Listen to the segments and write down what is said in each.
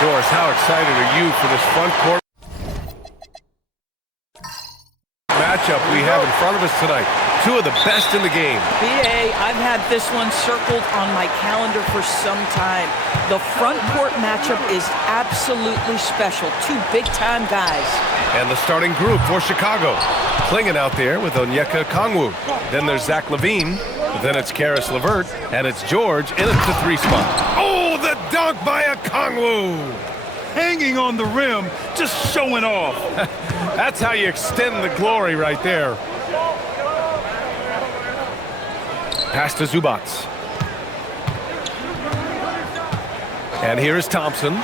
Doris, how excited are you for this front court matchup we have in front of us tonight? Two of the best in the game. BA, I've had this one circled on my calendar for some time. The front court matchup is absolutely special. Two big-time guys. And the starting group for Chicago. Clingan out there with Onyeka Okongwu. Then there's Zach LaVine. Then it's Karis LeVert. And it's George in at the 3 spot. Oh, the dunk by Okongwu! Hanging on the rim, just showing off. That's how you extend the glory right there. Pass to Zubac. And here's Thompson.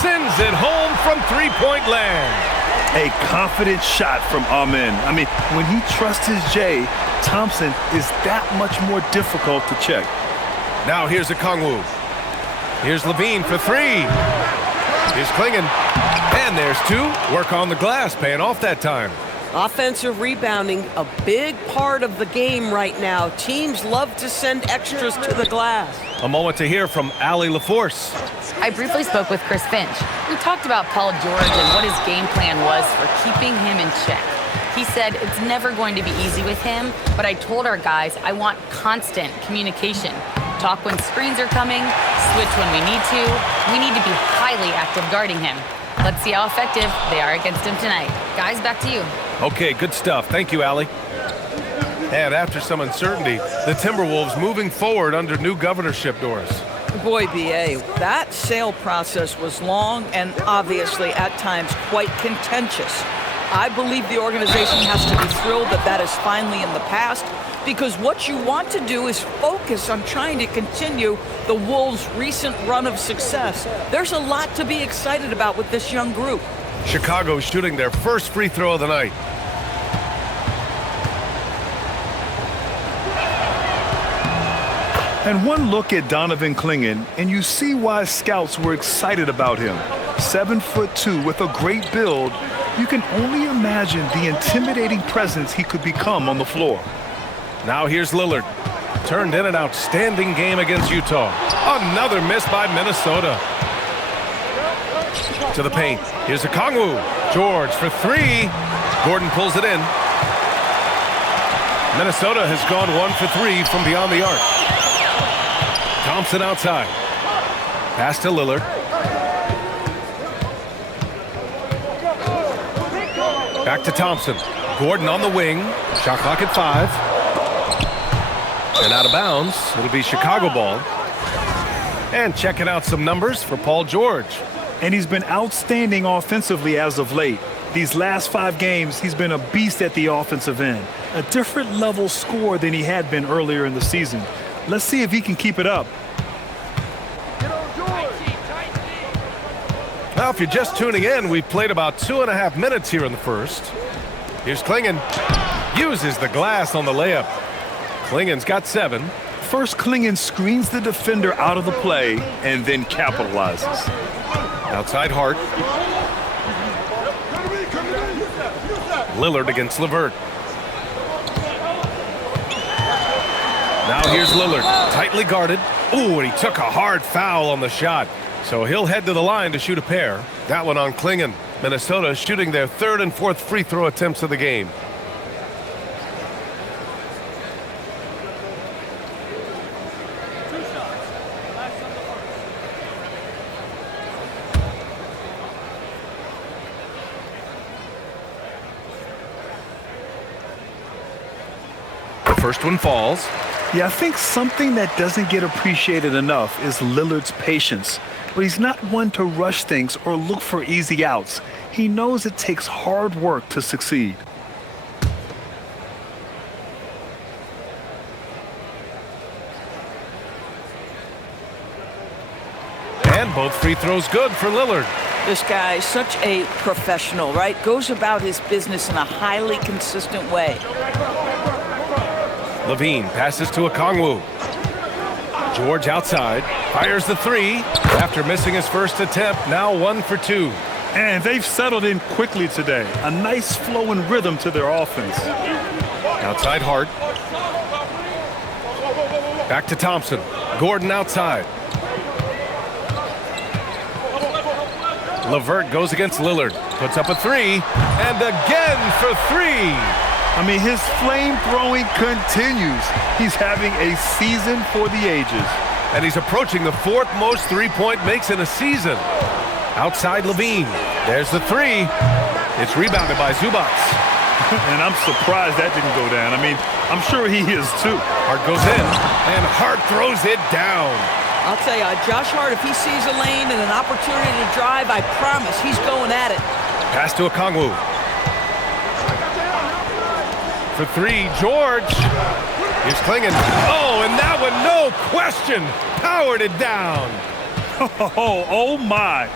Sends it home from three-point land. A confident shot from Amen. I mean, when he trusts his J, Thompson is that much more difficult to check. Now here's Okongwu. Here's LaVine for 3. Here's Clingan. And there's 2. Work on the glass, paying off that time. Offensive rebounding, a big part of the game right now. Teams love to send extras to the glass. A moment to hear from Allie LaForce. I briefly spoke with Chris Finch. We talked about Paul George and what his game plan was for keeping him in check. He said it's never going to be easy with him, but I told our guys I want constant communication. Talk when screens are coming, switch when we need to. We need to be highly active guarding him. Let's see how effective they are against him tonight. Guys, back to you. Okay, good stuff. Thank you, Allie. And after some uncertainty, the Timberwolves moving forward under new governorship, Doris. Boy, BA, that sale process was long and obviously at times quite contentious. I believe the organization has to be thrilled that that is finally in the past, because what you want to do is focus on trying to continue the Wolves' recent run of success. There's a lot to be excited about with this young group. Chicago shooting their first free throw of the night. And one look at Donovan Clingan, and you see why scouts were excited about him. 7'2" with a great build. You can only imagine the intimidating presence he could become on the floor. Now here's Lillard. Turned in an outstanding game against Utah. Another miss by Minnesota. To the paint. Here's Okongwu. George for 3. Gordon pulls it in. Minnesota has gone 1 for 3 from beyond the arc. Thompson outside. Pass to Lillard. Back to Thompson. Gordon on the wing. Shot clock at 5. And out of bounds. It'll be Chicago ball. And checking out some numbers for Paul George. And he's been outstanding offensively as of late. These last 5 games, he's been a beast at the offensive end. A different level score than he had been earlier in the season. Let's see if he can keep it up. Now, if you're just tuning in, we've played about 2.5 minutes here in the first. Here's Clingan. Uses the glass on the layup. Clingan's got 7. First, Clingan screens the defender out of the play and then capitalizes. Outside Hart. Lillard against LeVert. Now here's Lillard, tightly guarded. Ooh, and he took a hard foul on the shot. So he'll head to the line to shoot a pair. That one on Clingan. Minnesota shooting their 3rd and 4th free throw attempts of the game. The first one falls. Yeah, I think something that doesn't get appreciated enough is Lillard's patience. But he's not one to rush things or look for easy outs. He knows it takes hard work to succeed. And both free throws good for Lillard. This guy is such a professional, right? Goes about his business in a highly consistent way. LaVine passes to Okongwu. George outside, fires the 3 after missing his first attempt, now 1 for 2. And they've settled in quickly today. A nice flow and rhythm to their offense. Outside Hart. Back to Thompson. Gordon outside. LeVert goes against Lillard. Puts up a three. And again for three. I mean, his flame throwing continues. He's having a season for the ages. And he's approaching the fourth most three-point makes in a season. Outside Levine. There's the three. It's rebounded by Zubac. And I'm surprised that didn't go down. I mean, I'm sure he is too. Hart goes in, and Hart throws it down. I'll tell you, Josh Hart, if he sees a lane and an opportunity to drive, I promise he's going at it. Pass to Okongwu. For three, George. Here's Klingon. Oh, and that one, no question, powered it down. Oh my.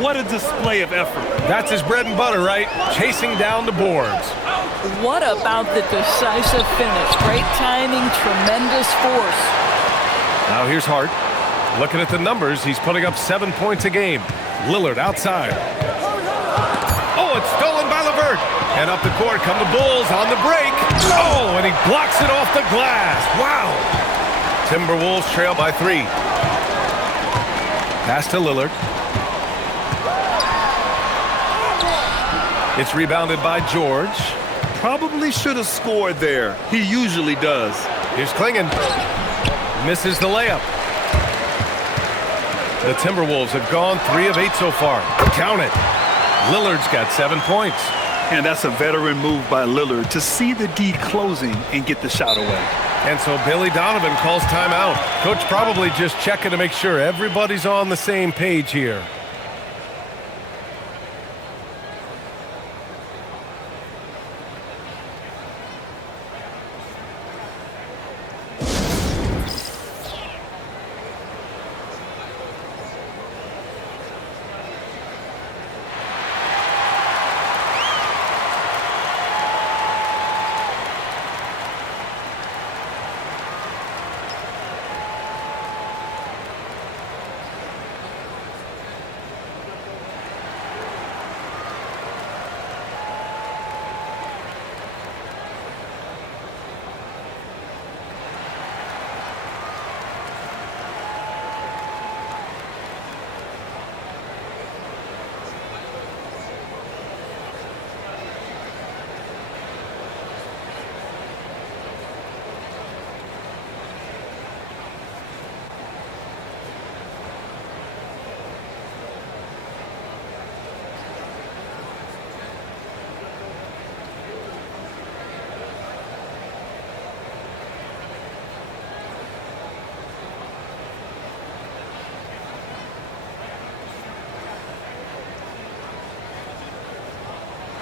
What a display of effort. That's his bread and butter, right? Chasing down the boards. What about the decisive finish? Great timing, tremendous force. Now here's Hart. Looking at the numbers, he's putting up 7 points a game. Lillard outside. Oh, it's stolen by LeVert. And up the court come the Bulls on the break. Oh, and he blocks it off the glass. Wow. Timberwolves trail by 3. Pass to Lillard. It's rebounded by George. Probably should have scored there. He usually does. Here's Klingon. Misses the layup. The Timberwolves have gone 3 of 8 so far. Count it. Lillard's got 7 points. And that's a veteran move by Lillard to see the D closing and get the shot away. And so Billy Donovan calls timeout. Coach probably just checking to make sure everybody's on the same page here.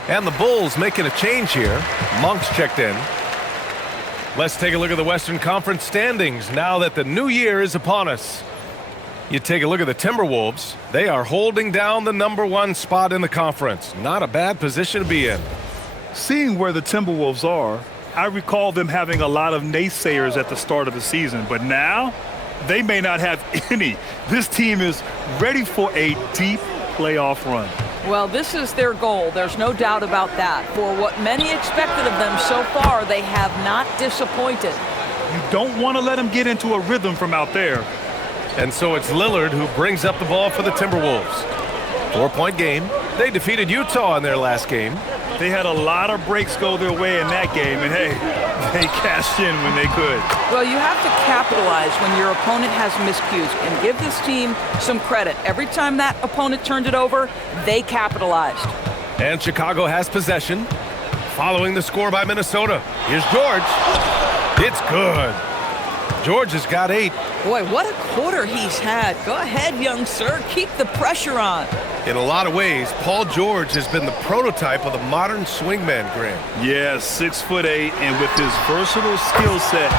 And the Bulls making a change here. Monk's checked in. Let's take a look at the Western Conference standings now that the new year is upon us. You take a look at the Timberwolves. They are holding down the #1 spot in the conference. Not a bad position to be in. Seeing where the Timberwolves are, I recall them having a lot of naysayers at the start of the season, but now they may not have any. This team is ready for a deep playoff run. Well, this is their goal. There's no doubt about that. For what many expected of them so far, they have not disappointed. You don't want to let them get into a rhythm from out there. And so it's Lillard who brings up the ball for the Timberwolves. 4-point game. They defeated Utah in their last game. They had a lot of breaks go their way in that game, and hey, they cashed in when they could. Well, you have to capitalize when your opponent has miscues and give this team some credit. Every time that opponent turned it over, they capitalized. And Chicago has possession. Following the score by Minnesota. Here's George. It's good. George has got 8. Boy, what a quarter he's had. Go ahead, young sir. Keep the pressure on. In a lot of ways, Paul George has been the prototype of the modern swingman, Grant. Yeah, 6'8", and with his versatile skill set,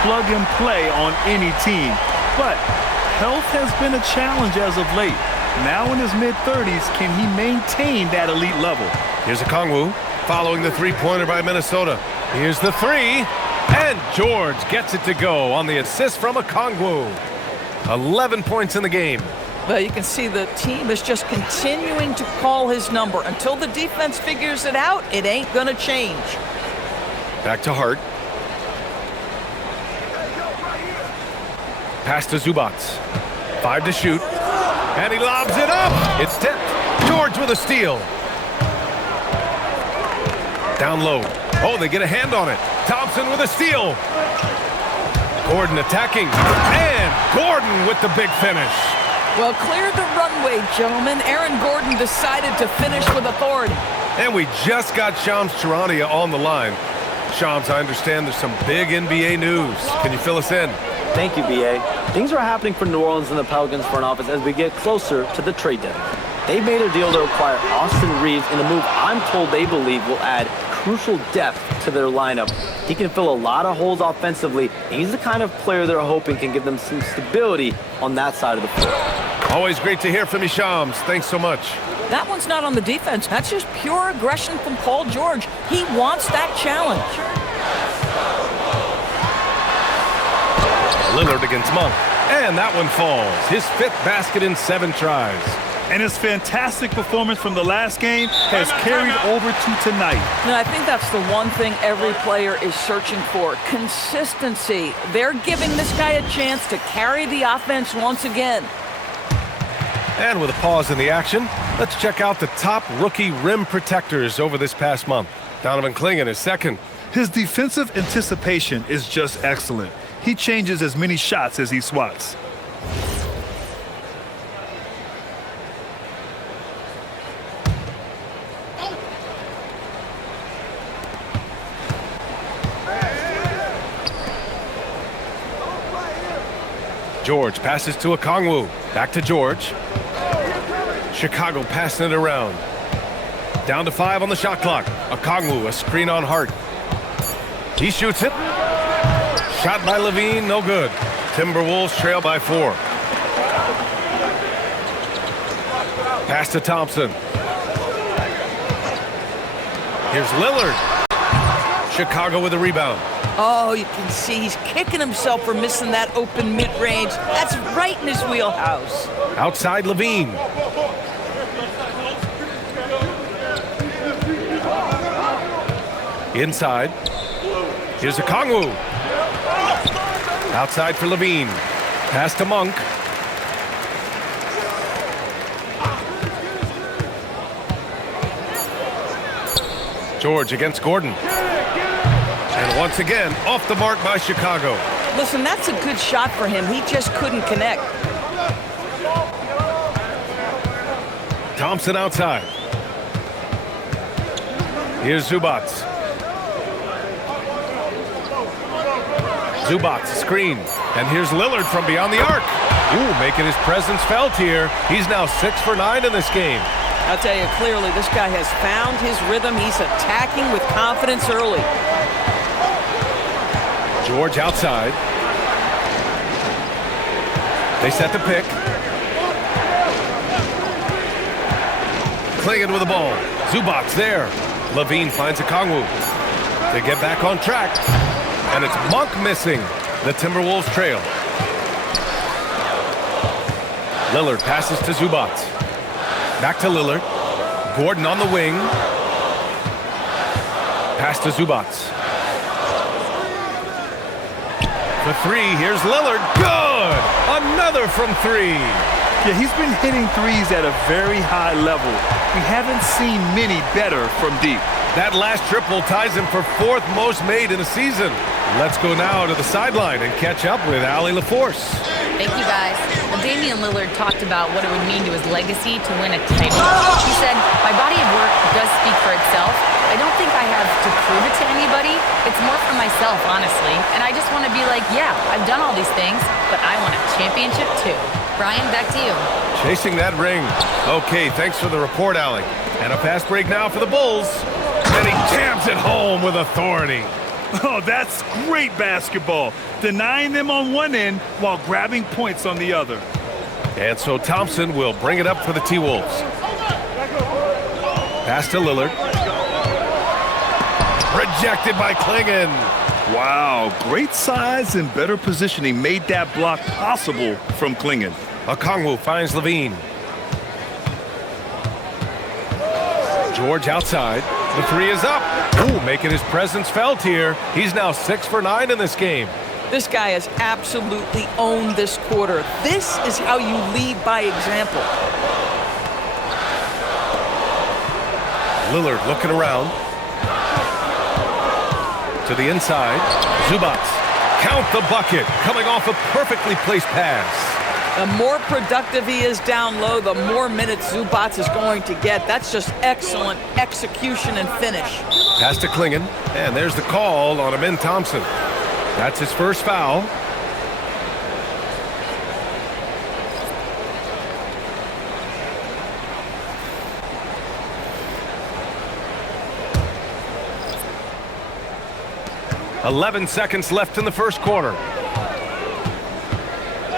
plug and play on any team. But health has been a challenge as of late. Now in his mid-30s, can he maintain that elite level? Here's Okongwu following the three-pointer by Minnesota. Here's the three. And George gets it to go on the assist from Okongwu. 11 points in the game. Well, you can see the team is just continuing to call his number. Until the defense figures it out, it ain't going to change. Back to Hart. Pass to Zubac. 5 to shoot. And he lobs it up. It's tipped. George with a steal. Down low. Oh, they get a hand on it. Thompson with a steal. Gordon attacking. And Gordon with the big finish. Well, clear the runway, gentlemen. Aaron Gordon decided to finish with authority. And we just got Shams Charania on the line. Shams, I understand there's some big NBA news. Can you fill us in? Thank you, BA. Things are happening for New Orleans and the Pelicans front office as we get closer to the trade deadline. They made a deal to acquire Austin Reeves in a move I'm told they believe will add crucial depth to their lineup. He can fill a lot of holes offensively, and he's the kind of player they're hoping can give them some stability on that side of the floor. Always great to hear from you, Shams. Thanks so much. That one's not on the defense. That's just pure aggression from Paul George. He wants that challenge. Lillard against Monk. And that one falls. His 5th basket in 7 tries. And his fantastic performance from the last game has carried over to tonight. And I think that's the one thing every player is searching for. Consistency. They're giving this guy a chance to carry the offense once again. And with a pause in the action, let's check out the top rookie rim protectors over this past month. Donovan Clingan is second. His defensive anticipation is just excellent. He changes as many shots as he swats. George passes to Okongwu. Back to George. Chicago passing it around. Down to 5 on the shot clock. Okongwu, a screen on Hart. He shoots it. Shot by Levine, no good. Timberwolves trail by 4. Pass to Thompson. Here's Lillard. Chicago with a rebound. Oh, you can see he's kicking himself for missing that open mid-range. That's right in his wheelhouse. Outside Levine. Inside. Here's Okongwu. Outside for Levine. Pass to Monk. George against Gordon. And once again, off the mark by Chicago. Listen, that's a good shot for him. He just couldn't connect. Thompson outside. Here's Zubac. Zubac screen. And here's Lillard from beyond the arc. Ooh, making his presence felt here. He's now 6 for 9 in this game. I'll tell you clearly, this guy has found his rhythm. He's attacking with confidence early. George outside. They set the pick. Clingan with the ball. Zubac there. Levine finds Okongwu. They get back on track. And it's Monk missing. The Timberwolves trail. Lillard passes to Zubac. Back to Lillard. Gordon on the wing. Pass to Zubac. The 3, here's Lillard. Good! Another from 3. Yeah, he's been hitting threes at a very high level. We haven't seen many better from deep. That last triple ties him for 4th most made in a season. Let's go now to the sideline and catch up with Allie LaForce. Thank you, guys. Well, Damian Lillard talked about what it would mean to his legacy to win a title. He said, "My body of work does speak for itself. I don't think I have to prove it to anybody. It's more for myself, honestly. And I just want to be like, yeah, I've done all these things, but I want a championship too." Brian, back to you. Chasing that ring. Okay, thanks for the report, Allie. And a fast break now for the Bulls. And he jams it home with authority. Oh, that's great basketball. Denying them on one end while grabbing points on the other. And so Thompson will bring it up for the T-Wolves. Pass to Lillard. Rejected by Clingan. Wow, great size and better positioning made that block possible from Clingan. Okongwu finds Levine. George outside. The 3 is up. Ooh, making his presence felt here. He's now 6 for 9 in this game. This guy has absolutely owned this quarter. This is how you lead by example. Lillard looking around. To the inside. Zubac. Count the bucket. Coming off a perfectly placed pass. The more productive he is down low, the more minutes Zubac is going to get. That's just excellent execution and finish. Pass to Klingon. And there's the call on Amin Thompson. That's his first foul. "11 seconds left in the first quarter.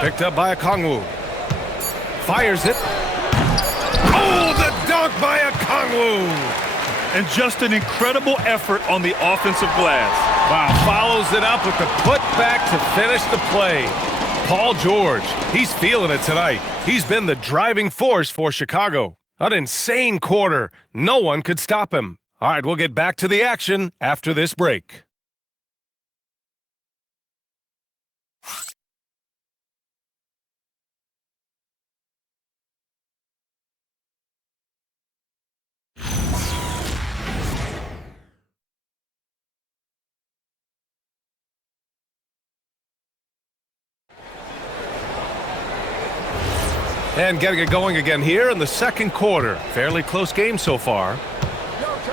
Picked up by Okongwu. Fires it. Oh, the dunk by Okongwu! And just an incredible effort on the offensive glass. Wow, follows it up with the putback to finish the play. Paul George, he's feeling it tonight. He's been the driving force for Chicago. An insane quarter. No one could stop him. All right, we'll get back to the action after this break. And getting it going again here in the second quarter. Fairly close game so far.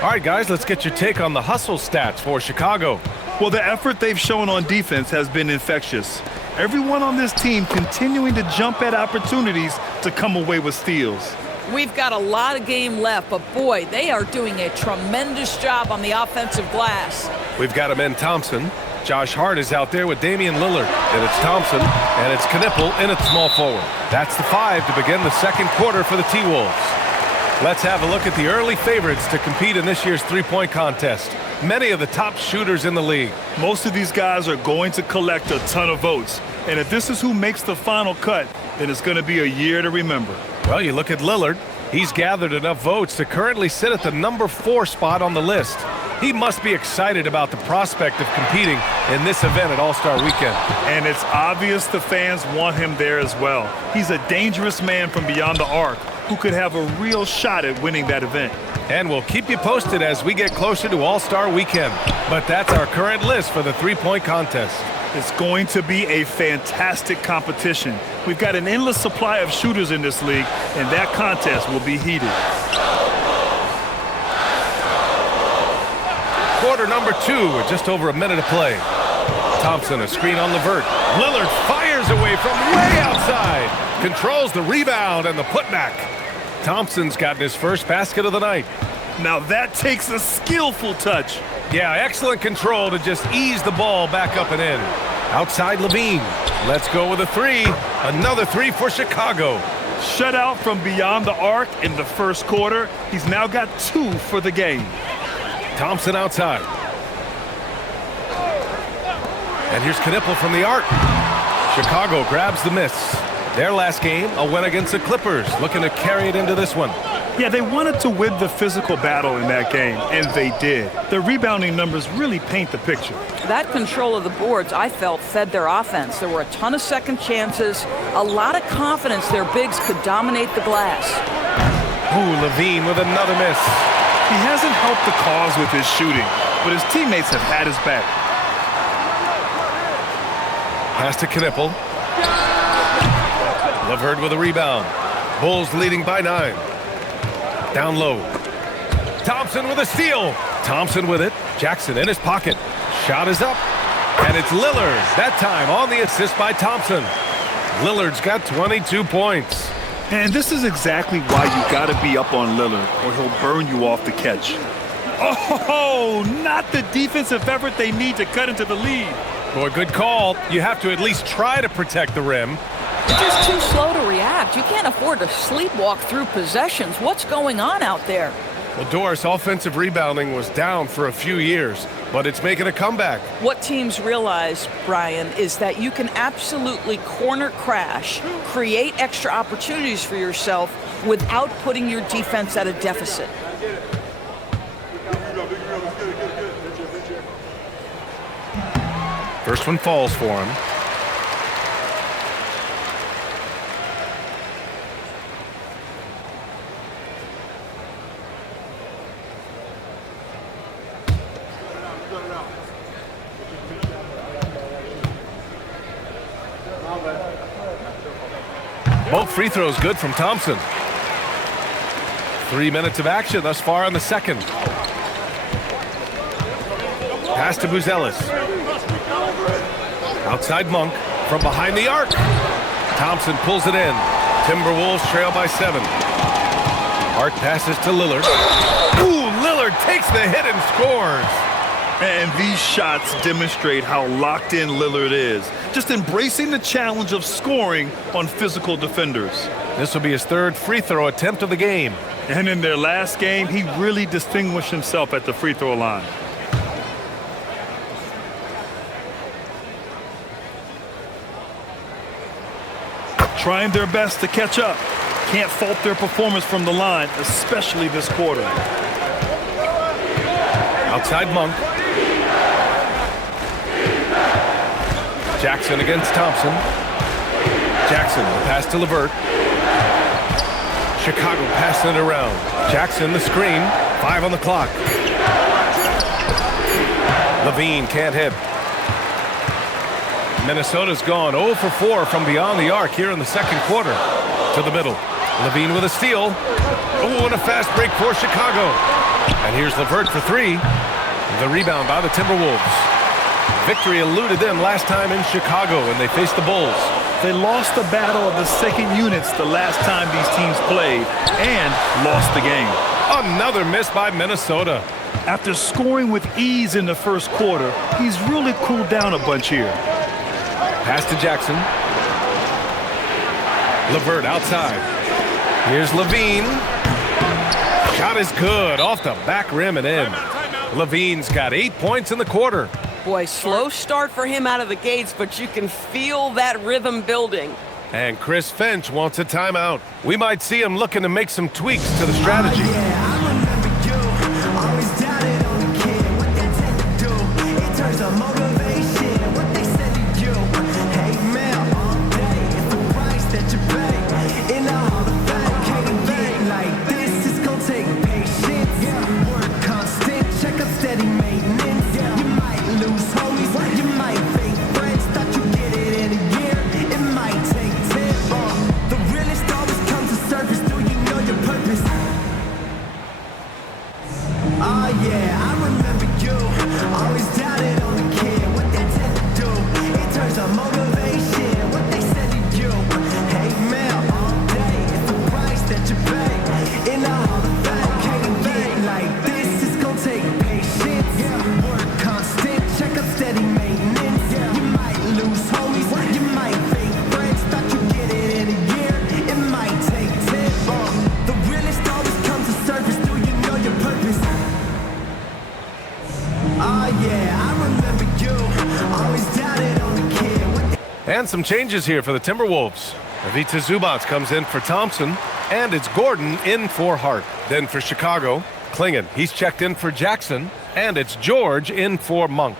All right, guys, let's get your take on the hustle stats for Chicago. Well, the effort they've shown on defense has been infectious. Everyone on this team continuing to jump at opportunities to come away with steals. We've got a lot of game left, but boy, they are doing a tremendous job on the offensive glass. We've got him in Thompson. Josh Hart is out there with Damian Lillard. And it's Thompson, and it's Knipple in at small forward. That's the 5 to begin the second quarter for the T-Wolves. Let's have a look at the early favorites to compete in this year's three-point contest. Many of the top shooters in the league. Most of these guys are going to collect a ton of votes. And if this is who makes the final cut, then it's going to be a year to remember. Well, you look at Lillard. He's gathered enough votes to currently sit at the number 4 spot on the list. He must be excited about the prospect of competing in this event at All-Star Weekend. And it's obvious the fans want him there as well. He's a dangerous man from beyond the arc who could have a real shot at winning that event. And we'll keep you posted as we get closer to All-Star Weekend. But that's our current list for the three-point contest. It's going to be a fantastic competition. We've got an endless supply of shooters in this league, and that contest will be heated. Quarter number 2 with just over a minute of play. Thompson, a screen on Levert. Lillard fires away from way outside. Controls the rebound and the putback. Thompson's gotten his first basket of the night. Now that takes a skillful touch. Yeah, excellent control to just ease the ball back up and in. Outside Levine. Let's go with a 3. Another 3 for Chicago. Shut out from beyond the arc in the first quarter. He's now got 2 for the game. Thompson outside. And here's Knipple from the arc. Chicago grabs the miss. Their last game, a win against the Clippers, looking to carry it into this one. Yeah, they wanted to win the physical battle in that game, and they did. The rebounding numbers really paint the picture. That control of the boards, I felt, fed their offense. There were a ton of second chances, a lot of confidence their bigs could dominate the glass. Ooh, Levine with another miss. He hasn't helped the cause with his shooting, but his teammates have had his back. Pass to Knipple. Levert with a rebound. Bulls leading by 9. Down low. Thompson with a steal. Thompson with it. Jackson in his pocket. Shot is up. And it's Lillard. That time on the assist by Thompson. Lillard's got 22 points. And this is exactly why you got to be up on Lillard, or he'll burn you off the catch. Oh, not the defensive effort they need to cut into the lead. Boy, good call. You have to at least try to protect the rim. You're just too slow to react. You can't afford to sleepwalk through possessions. What's going on out there? Well, Doris, offensive rebounding was down for a few years, but it's making a comeback. What teams realize, Brian, is that you can absolutely corner crash, create extra opportunities for yourself without putting your defense at a deficit. First one falls for him. Both free throws good from Thompson. 3 minutes of action thus far in the second. Pass to Buzelis. Outside Monk from behind the arc. Thompson pulls it in. Timberwolves trail by 7. Hart passes to Lillard. Ooh, Lillard takes the hit and scores. And these shots demonstrate how locked in Lillard is. Just embracing the challenge of scoring on physical defenders. This will be his third free throw attempt of the game. And in their last game, he really distinguished himself at the free throw line. Trying their best to catch up. Can't fault their performance from the line, especially this quarter. Outside Monk. Jackson against Thompson. Jackson, the pass to LeVert. Chicago passing it around. Jackson, the screen. 5 on the clock. Levine can't hit. Minnesota's gone 0 for 4 from beyond the arc here in the second quarter. To the middle. Levine with a steal. Oh, and a fast break for Chicago. And here's LeVert for 3. The rebound by the Timberwolves. Victory eluded them last time in Chicago when they faced the Bulls. They lost the battle of the second units the last time these teams played and lost the game. Another miss by Minnesota. After scoring with ease in the first quarter, he's really cooled down a bunch here. Pass to Jackson. LeVert outside. Here's Levine. Shot is good. Off the back rim and in. Levine's got 8 points in the quarter. Boy, slow start for him out of the gates, but you can feel that rhythm building. And Chris Finch wants a timeout. We might see him looking to make some tweaks to the strategy. And some changes here for the Timberwolves. Ivica Zubac comes in for Thompson, and it's Gordon in for Hart. Then for Chicago, Klingon. He's checked in for Jackson, and it's George in for Monk.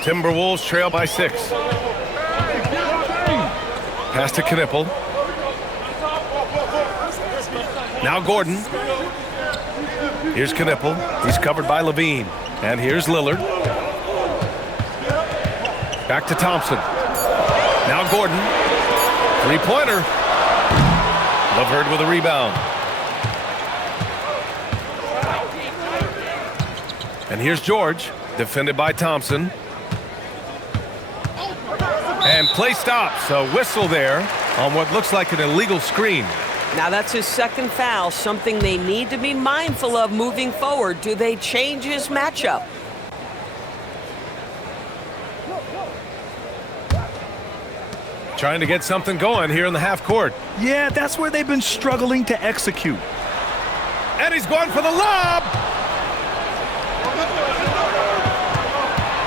Timberwolves trail by 6. Pass to Knipple. Now Gordon. Here's Knipple. He's covered by Levine. And here's Lillard. Back to Thompson. Now Gordon. Three-pointer. LeVert with a rebound. And here's George. Defended by Thompson. And play stops. A whistle there on what looks like an illegal screen. Now that's his second foul, something they need to be mindful of moving forward. Do they change his matchup? Trying to get something going here in the half court. Yeah, that's where they've been struggling to execute. And he's going for the lob.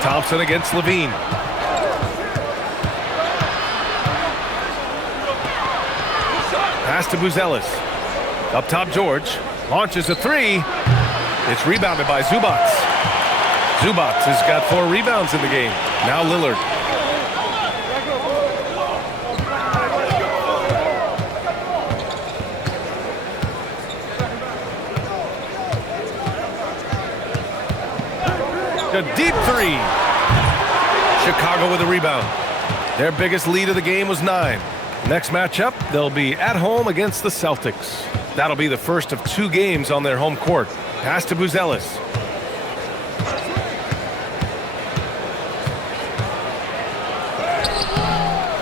Thompson against Levine. Pass to Buzelis. Up top, George launches a three. It's rebounded by Zubats. Zubats has got 4 rebounds in the game. Now Lillard. A deep three. Chicago with a rebound. Their biggest lead of the game was 9. Next matchup, they'll be at home against the Celtics. That'll be the first of 2 games on their home court. Pass to Buzelis.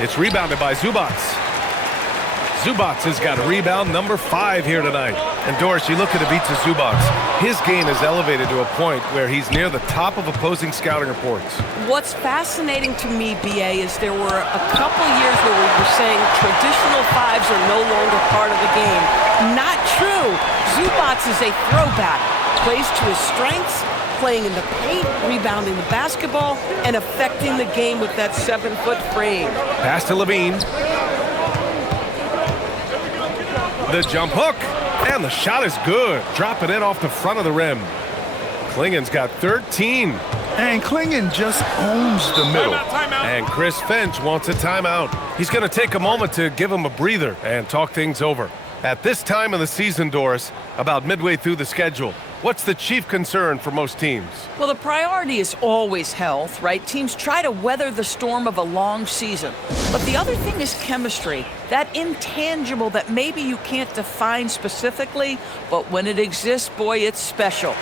It's rebounded by Zubats. Zubats has got rebound number 5 here tonight. And Doris, you look at Ivica Zubats. His game is elevated to a point where he's near the top of opposing scouting reports. What's fascinating to me, BA, is there were a couple years where we were saying traditional 5s are no longer part of the game. Not true. Zubats is a throwback. Plays to his strengths, playing in the paint, rebounding the basketball, and affecting the game with that 7-foot frame. Pass to Levine. The jump hook, and the shot is good. Dropping it off the front of the rim. Klingen's got 13. And Klingen just owns the middle. And Chris Finch wants a timeout. He's going to take a moment to give him a breather and talk things over. At this time of the season, Doris, about midway through the schedule, what's the chief concern for most teams? Well, the priority is always health, right? Teams try to weather the storm of a long season. But the other thing is chemistry, that intangible that maybe you can't define specifically, but when it exists, boy, it's special.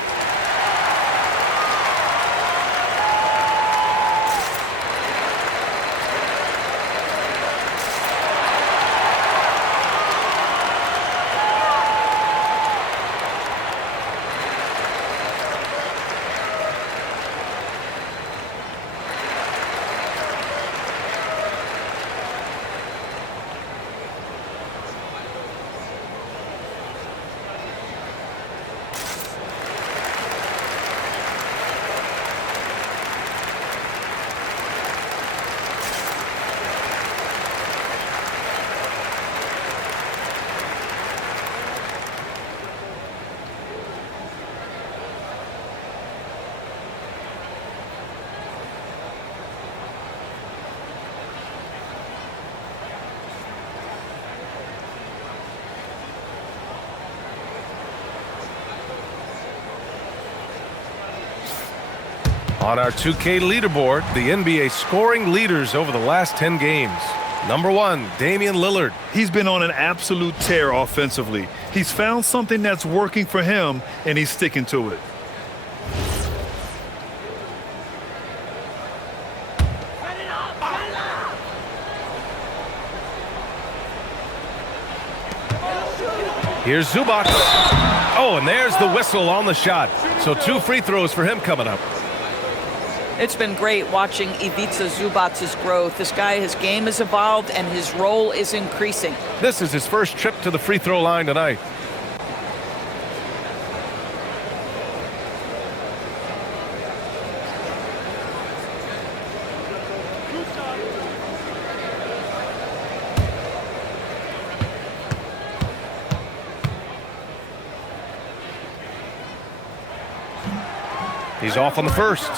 On our 2K leaderboard, the NBA scoring leaders over the last 10 games. Number 1, Damian Lillard. He's been on an absolute tear offensively. He's found something that's working for him, and he's sticking to it. Here's Zubac. Oh, and there's the whistle on the shot. So 2 free throws for him coming up. It's been great watching Ivica Zubats' growth. This guy, his game has evolved and his role is increasing. This is his first trip to the free throw line tonight. He's off on the first.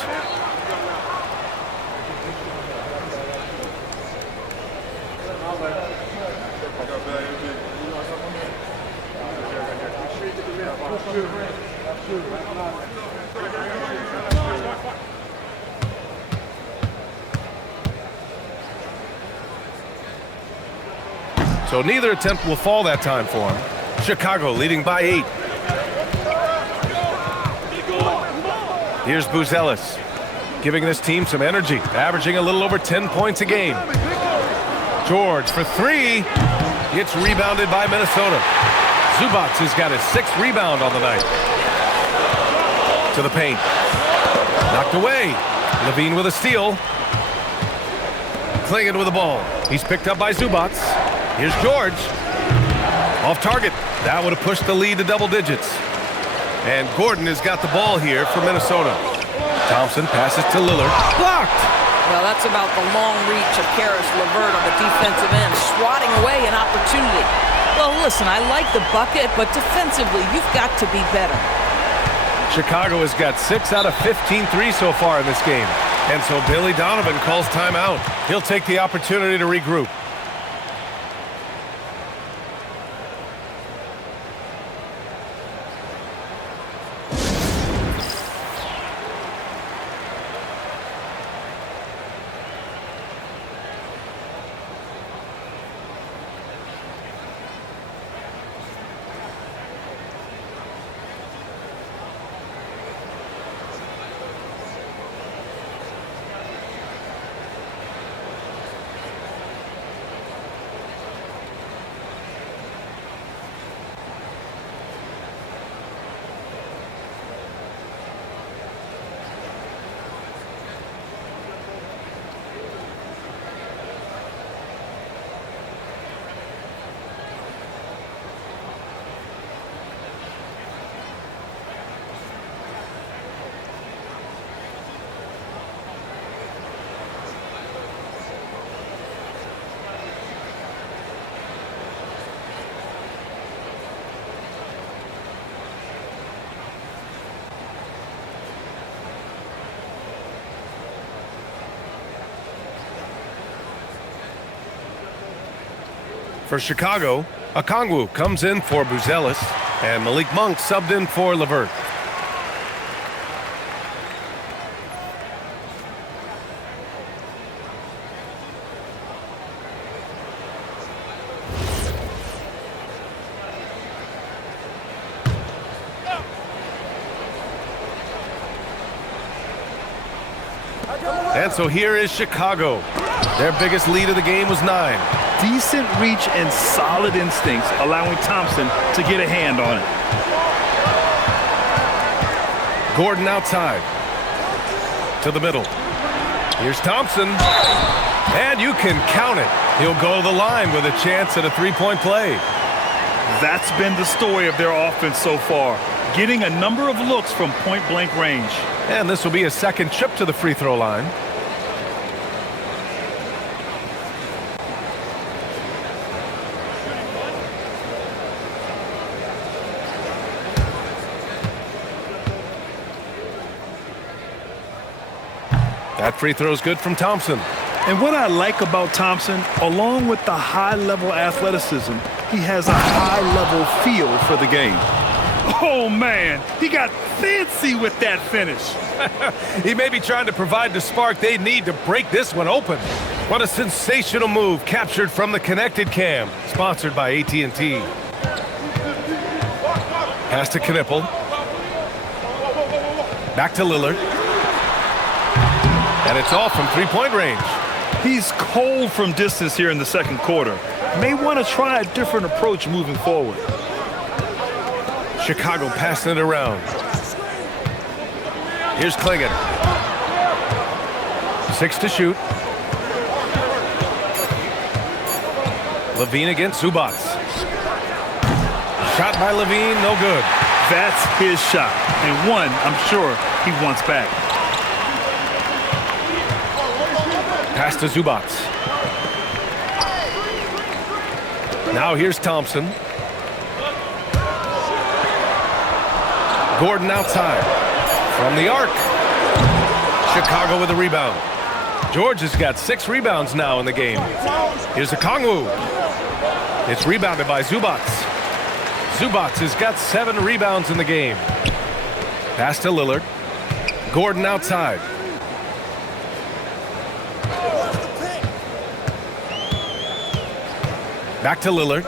So neither attempt will fall that time for him. Chicago leading by 8. Here's Buzelis, giving this team some energy, averaging a little over 10 points a game. George for 3. It's rebounded by Minnesota. Zubac has got his 6th rebound on the night. To the paint. Knocked away. Levine with a steal. Klingen with the ball. He's picked up by Zubac. Here's George. Off target. That would have pushed the lead to double digits. And Gordon has got the ball here for Minnesota. Thompson passes to Lillard. Blocked! Well, that's about the long reach of Karis LeVert on the defensive end, swatting away an opportunity. Well, listen, I like the bucket, but defensively, you've got to be better. Chicago has got 6 out of 15 threes so far in this game. And so Billy Donovan calls timeout. He'll take the opportunity to regroup. For Chicago, Okongwu comes in for Buzelis, and Malik Monk subbed in for LeVert. And so here is Chicago. Their biggest lead of the game was 9. Decent reach and solid instincts, allowing Thompson to get a hand on it. Gordon outside. To the middle. Here's Thompson. And you can count it. He'll go to the line with a chance at a three-point play. That's been the story of their offense so far, getting a number of looks from point-blank range. And this will be a second trip to the free throw line. That free throw is good from Thompson. And what I like about Thompson, along with the high-level athleticism, he has a high-level feel for the game. Oh, man, he got fancy with that finish. He may be trying to provide the spark they need to break this one open. What a sensational move captured from the connected cam, sponsored by AT&T. Pass to Knipple. Back to Lillard. And it's off from three-point range. He's cold from distance here in the second quarter. May want to try a different approach moving forward. Chicago passing it around. Here's Klingon. 6 to shoot. Levine against Zubac. Shot by Levine, no good. That's his shot, and one I'm sure he wants back. Pass to Zubac. Now here's Thompson. Gordon outside. From the arc. Chicago with a rebound. George has got 6 rebounds now in the game. Here's Okongwu. It's rebounded by Zubac. Zubac has got 7 rebounds in the game. Pass to Lillard. Gordon outside. Back to Lillard.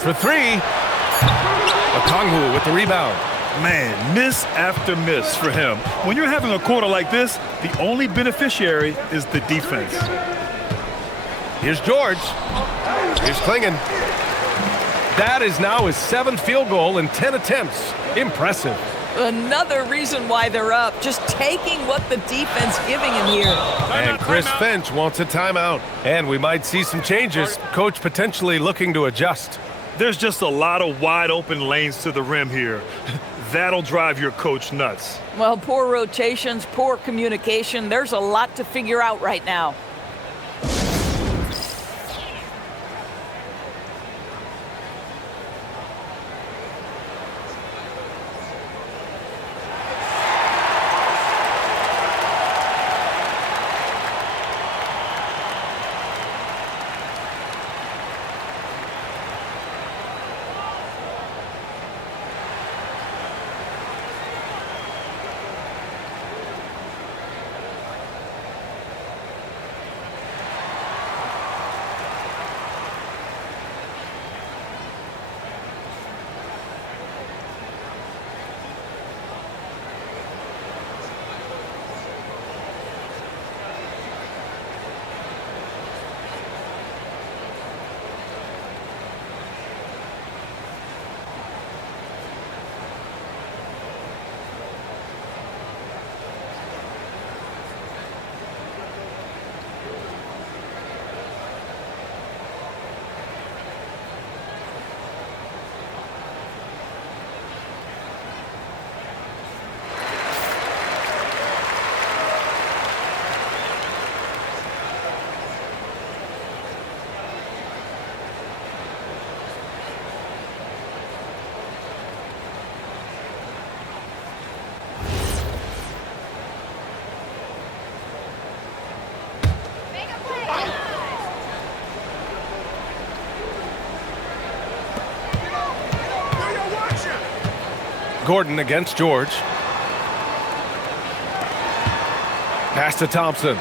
For 3. Okongwu with the rebound. Man, miss after miss for him. When you're having a quarter like this, the only beneficiary is the defense. Here's George. Here's Klingon. That is now his 7th field goal in 10 attempts. Impressive. Another reason why they're up, just taking what the defense giving him here. And Chris Finch wants a timeout. And we might see some changes. Coach potentially looking to adjust. There's just a lot of wide open lanes to the rim here. That'll drive your coach nuts. Well, poor rotations, poor communication. There's a lot to figure out right now. Gordon against George. Pass to Thompson.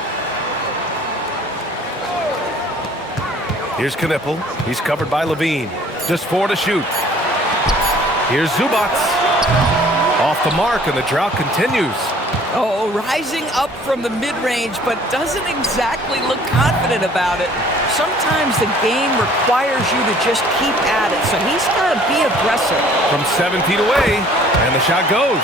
Here's Knipple. He's covered by Levine. Just 4 to shoot. Here's Zubac. Off the mark, and the drought continues. Oh, rising up from the mid-range, but doesn't exactly look confident about it. Sometimes the game requires you to just keep at it, so he's got to be aggressive. From 7 feet away, and the shot goes.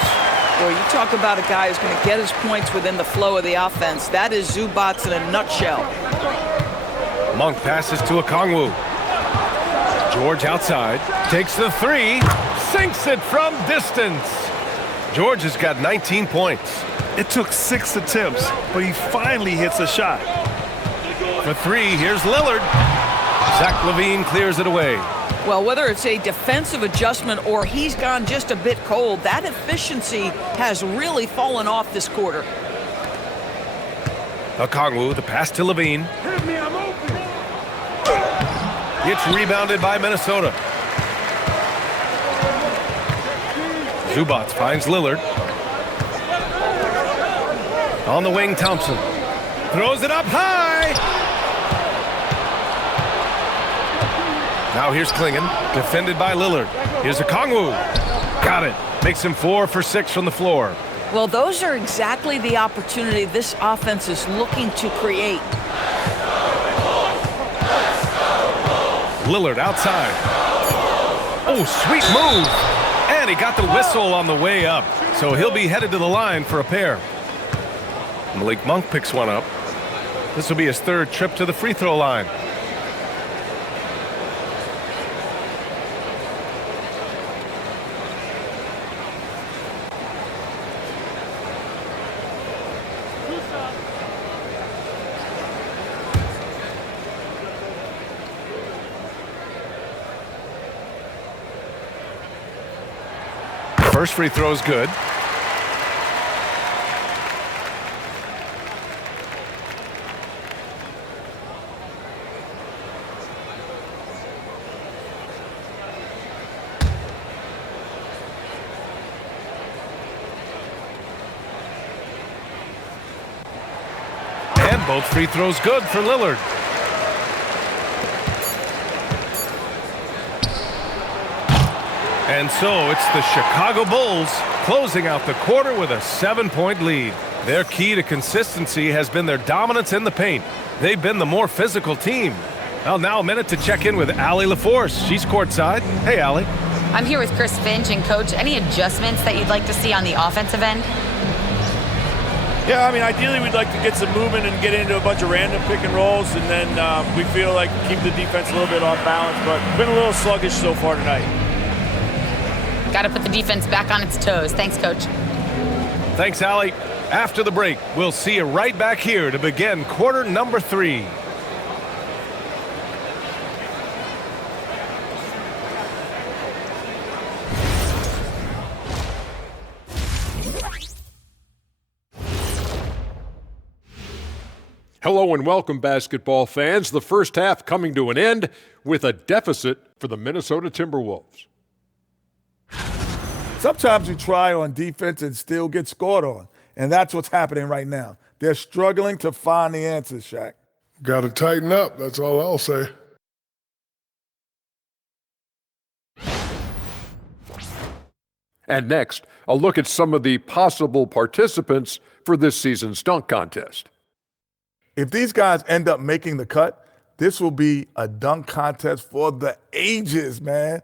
Boy, you talk about a guy who's going to get his points within the flow of the offense. That is Zubac in a nutshell. Monk passes to Okongwu. George outside, takes the 3, sinks it from distance. George has got 19 points. It took 6 attempts, but he finally hits a shot. For 3, here's Lillard. Zach LaVine clears it away. Well, whether it's a defensive adjustment or he's gone just a bit cold, that efficiency has really fallen off this quarter. Okongwu, the pass to LaVine. Hit me, I'm open. It's rebounded by Minnesota. Zubac finds Lillard. On the wing, Thompson. Throws it up high. Now here's Klingon, defended by Lillard. Here's Okongwu. Got it. Makes him 4 for 6 from the floor. Well, those are exactly the opportunity this offense is looking to create. Lillard outside. Oh, sweet move. And he got the whistle on the way up. So he'll be headed to the line for a pair. Malik Monk picks one up. This will be his 3rd trip to the free throw line. First free throw is good. And both free throws good for Lillard. And so it's the Chicago Bulls closing out the quarter with a 7-point lead. Their key to consistency has been their dominance in the paint. They've been the more physical team. Well, now a minute to check in with Allie LaForce. She's courtside. Hey, Allie. I'm here with Chris Finch. And, Coach, any adjustments that you'd like to see on the offensive end? Yeah, I mean, ideally we'd like to get some movement and get into a bunch of random pick and rolls, and then we feel like keep the defense a little bit off balance, but been a little sluggish so far tonight. Got to put the defense back on its toes. Thanks, Coach. Thanks, Allie. After the break, we'll see you right back here to begin quarter number 3. Hello and welcome, basketball fans. The first half coming to an end with a deficit for the Minnesota Timberwolves. Sometimes you try on defense and still get scored on, and that's what's happening right now. They're struggling to find the answers, Shaq. Got to tighten up, that's all I'll say. And next, a look at some of the possible participants for this season's dunk contest. If these guys end up making the cut, this will be a dunk contest for the ages, man.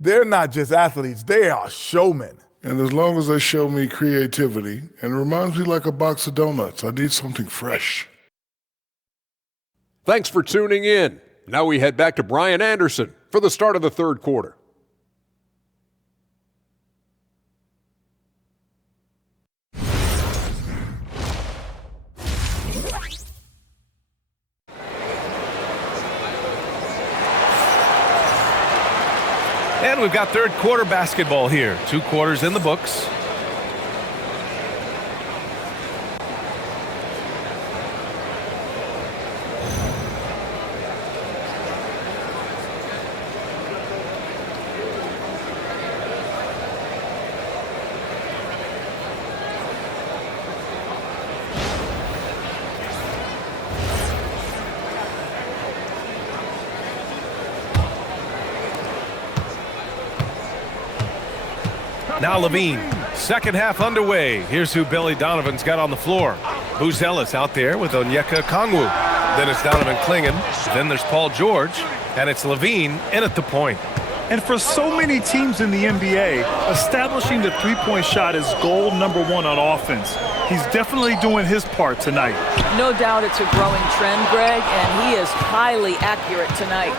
They're not just athletes, they are showmen. And as long as they show me creativity, and it reminds me like a box of donuts, I need something fresh. Thanks for tuning in. Now we head back to Brian Anderson for the start of the third quarter. And we've got third quarter basketball here. 2 quarters in the books. Now Levine, second half underway. Here's who Billy Donovan's got on the floor. Buzelis out there with Onyeka Okongwu. Then it's Donovan Clingan. Then there's Paul George. And it's Levine in at the point. And for so many teams in the NBA, establishing the three-point shot is goal number one on offense. He's definitely doing his part tonight. No doubt it's a growing trend, Greg, and he is highly accurate tonight.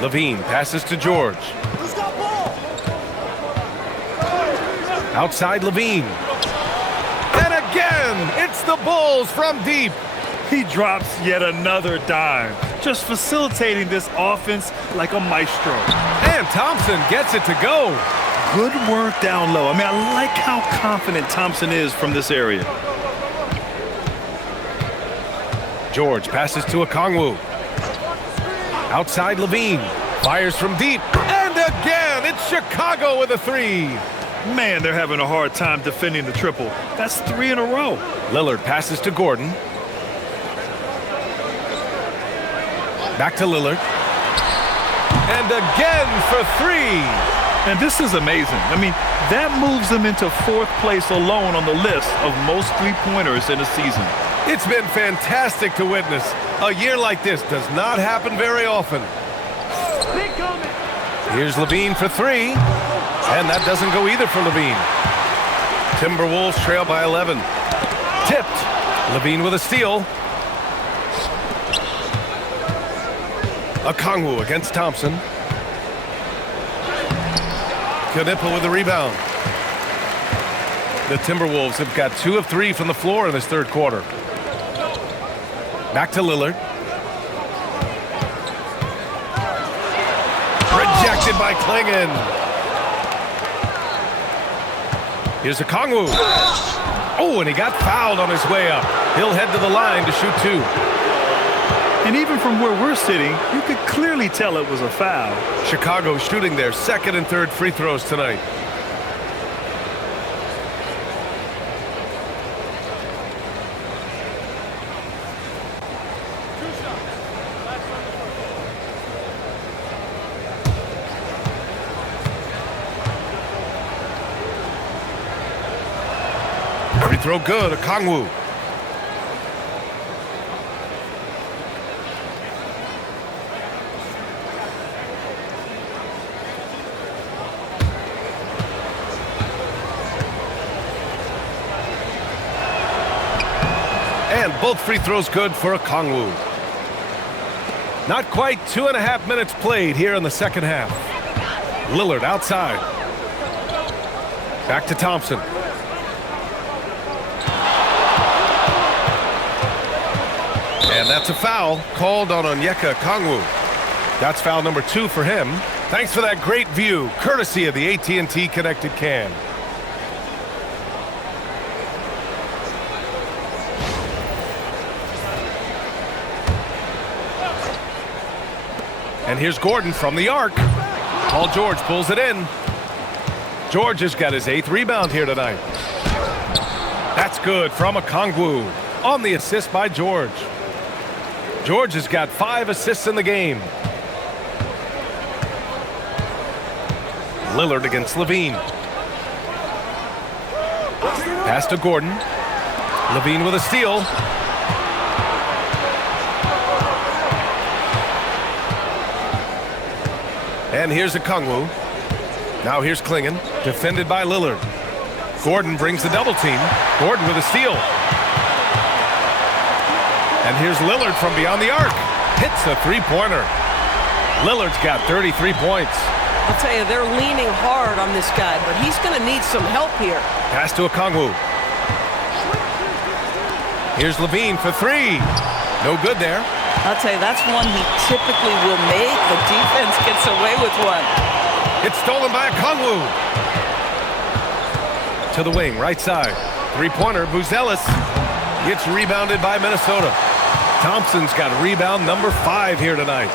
Levine passes to George. Outside Levine. And again, it's the Bulls from deep. He drops yet another dime, just facilitating this offense like a maestro. And Thompson gets it to go. Good work down low. I mean, I like how confident Thompson is from this area. George passes to Okongwu. Outside Levine. Fires from deep. And again, it's Chicago with a three. Man, they're having a hard time defending the triple. That's 3 in a row. Lillard passes to Gordon. Back to Lillard. And again for three. And this is amazing. I mean, that moves them into 4th place alone on the list of most three-pointers in a season. It's been fantastic to witness. A year like this does not happen very often. Here's Levine for three. And that doesn't go either for Levine. Timberwolves trail by 11. Tipped. Levine with a steal. Okongwu against Thompson. Knipple with the rebound. The Timberwolves have got 2 of 3 from the floor in this third quarter. Back to Lillard. Rejected by Clingan. Here's Okongwu. Oh, and he got fouled on his way up. He'll head to the line to shoot 2. And even from where we're sitting, you could clearly tell it was a foul. Chicago shooting their second and third free throws tonight. Free throw good, Okongwu. And both free throws good for Okongwu. Not quite 2.5 minutes played here in the second half. Lillard outside. Back to Thompson. And that's a foul called on Onyeka Okongwu. That's foul number 2 for him. Thanks for that great view, courtesy of the AT&T Connected Can. And here's Gordon from the arc. Paul George pulls it in. George has got his 8th rebound here tonight. That's good from Okongwu on the assist by George. George has got 5 assists in the game. Lillard against Levine. Pass to Gordon. Levine with a steal. And here's Okongwu. Now here's Clingan, defended by Lillard. Gordon brings the double team. Gordon with a steal. And here's Lillard from beyond the arc. Hits a three-pointer. Lillard's got 33 points. I'll tell you, they're leaning hard on this guy, but he's going to need some help here. Pass to Okongwu. Here's Levine for 3. No good there. I'll tell you, that's one he typically will make. The defense gets away with one. It's stolen by Okongwu. To the wing, right side. Three-pointer, Buzelis. Gets rebounded by Minnesota. Thompson's got rebound number 5 here tonight.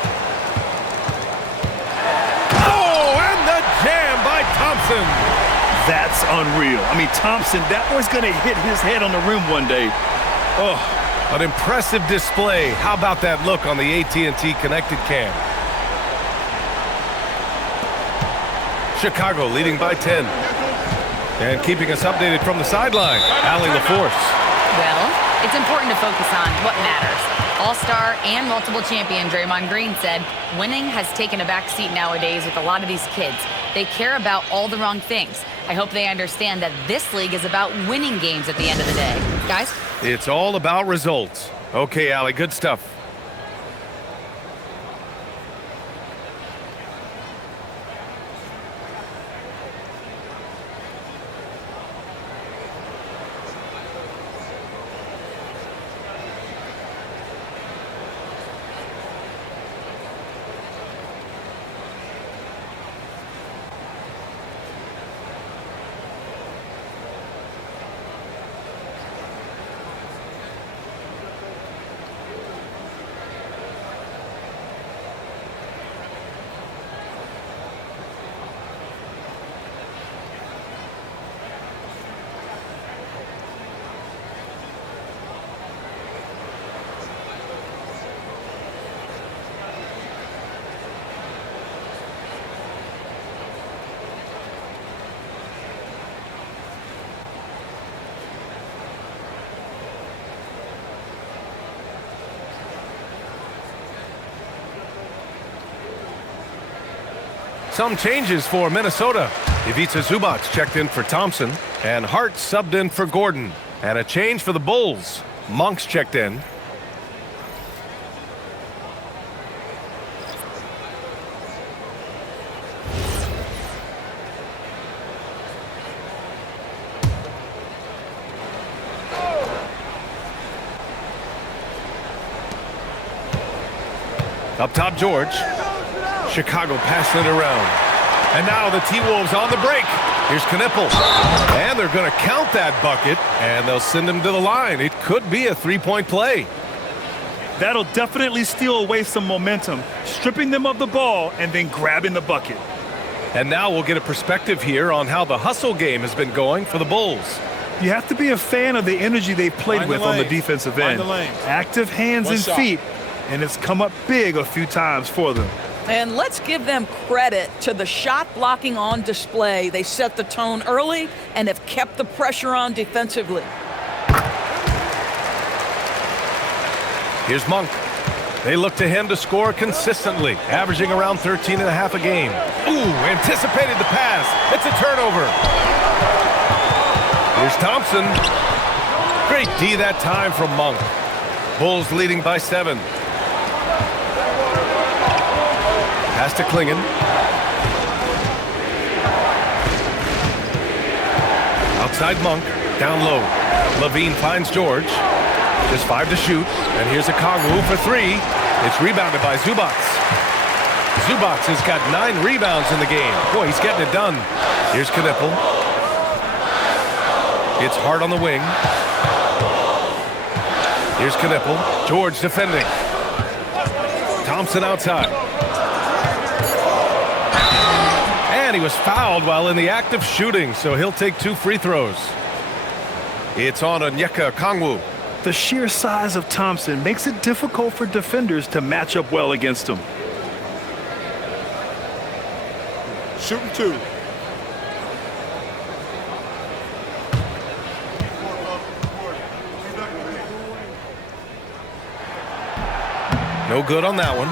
Oh, and the jam by Thompson. That's unreal. I mean, Thompson, that boy's going to hit his head on the rim one day. Oh. An impressive display. How about that look on the AT&T Connected Cam? Chicago leading by 10. And keeping us updated from the sideline, Allie LaForce. Well, it's important to focus on what matters. All-star and multiple champion Draymond Green said winning has taken a backseat nowadays with a lot of these kids. They care about all the wrong things. I hope they understand that this league is about winning games at the end of the day. Guys? It's all about results. Okay, Allie, good stuff. Some changes for Minnesota. Ivica Zubac checked in for Thompson, and Hart subbed in for Gordon. And a change for the Bulls. Monk's checked in. Up top, George. Chicago passing it around. And now the T-Wolves on the break. Here's Knipple. And they're going to count that bucket, and they'll send him to the line. It could be a three-point play. That'll definitely steal away some momentum, stripping them of the ball and then grabbing the bucket. And now we'll get a perspective here on how the hustle game has been going for the Bulls. You have to be a fan of the energy they've played with on the defensive end. Active hands and feet, and it's come up big a few times for them. And let's give them credit to the shot blocking on display. They set the tone early and have kept the pressure on defensively. Here's Monk. They look to him to score consistently, averaging around 13.5 a game. Ooh, anticipated the pass. It's a turnover. Here's Thompson. Great D that time from Monk. Bulls leading by 7. Pass to Klingen. Outside Monk, down low. Levine finds George. Just 5 to shoot. And here's a Kongwu for 3. It's rebounded by Zubac. Zubac has got 9 rebounds in the game. Boy, he's getting it done. Here's Knipple. It's Hart on the wing. Here's Knipple. George defending. Thompson outside. And he was fouled while in the act of shooting, so he'll take 2 free throws. It's on Onyeka Kongwu. The sheer size of Thompson makes it difficult for defenders to match up well against him. Shooting 2. No good on that one.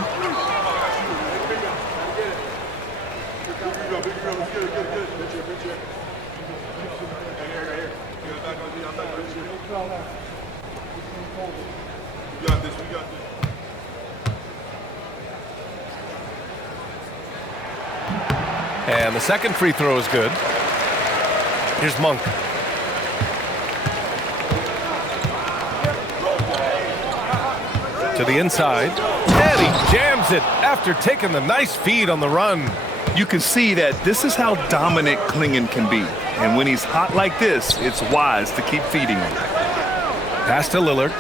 And the second free throw is good. Here's Monk. To the inside. And he jams it after taking the nice feed on the run. You can see that this is how dominant Klingen can be. And when he's hot like this, it's wise to keep feeding him. Pass to Lillard.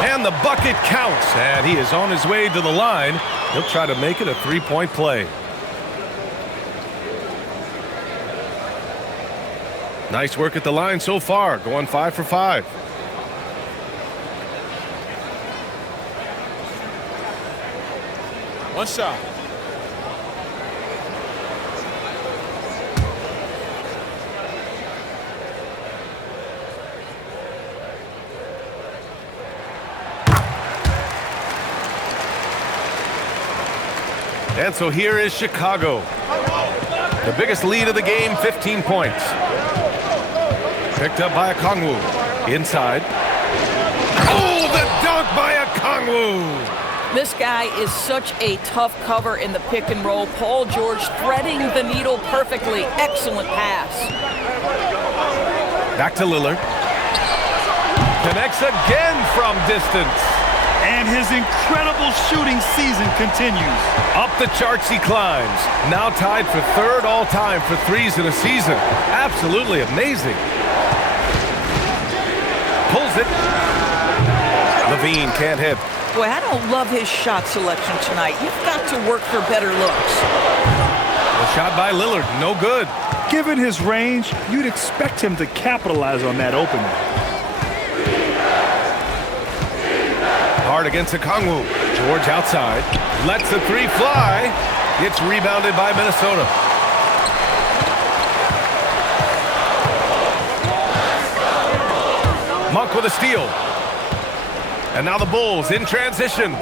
And the bucket counts. And he is on his way to the line. He'll try to make it a 3-point play. Nice work at the line so far, going 5 for 5. One shot. And so here is Chicago. The biggest lead of the game, 15 points. Picked up by Okongwu. Inside. Oh, the dunk by Okongwu! This guy is such a tough cover in the pick and roll. Paul George threading the needle perfectly. Excellent pass. Back to Lillard. Connects again from distance. And his incredible shooting season continues. Up the charts he climbs. Now tied for third all-time for threes in a season. Absolutely amazing. Pulls it. Levine can't hit. Boy, I don't love his shot selection tonight. You've got to work for better looks. The shot by Lillard, no good. Given his range, you'd expect him to capitalize on that opening. Hard against Okongwu. George outside. Lets the three fly. Gets rebounded by Minnesota. Monk with a steal. And now the Bulls in transition.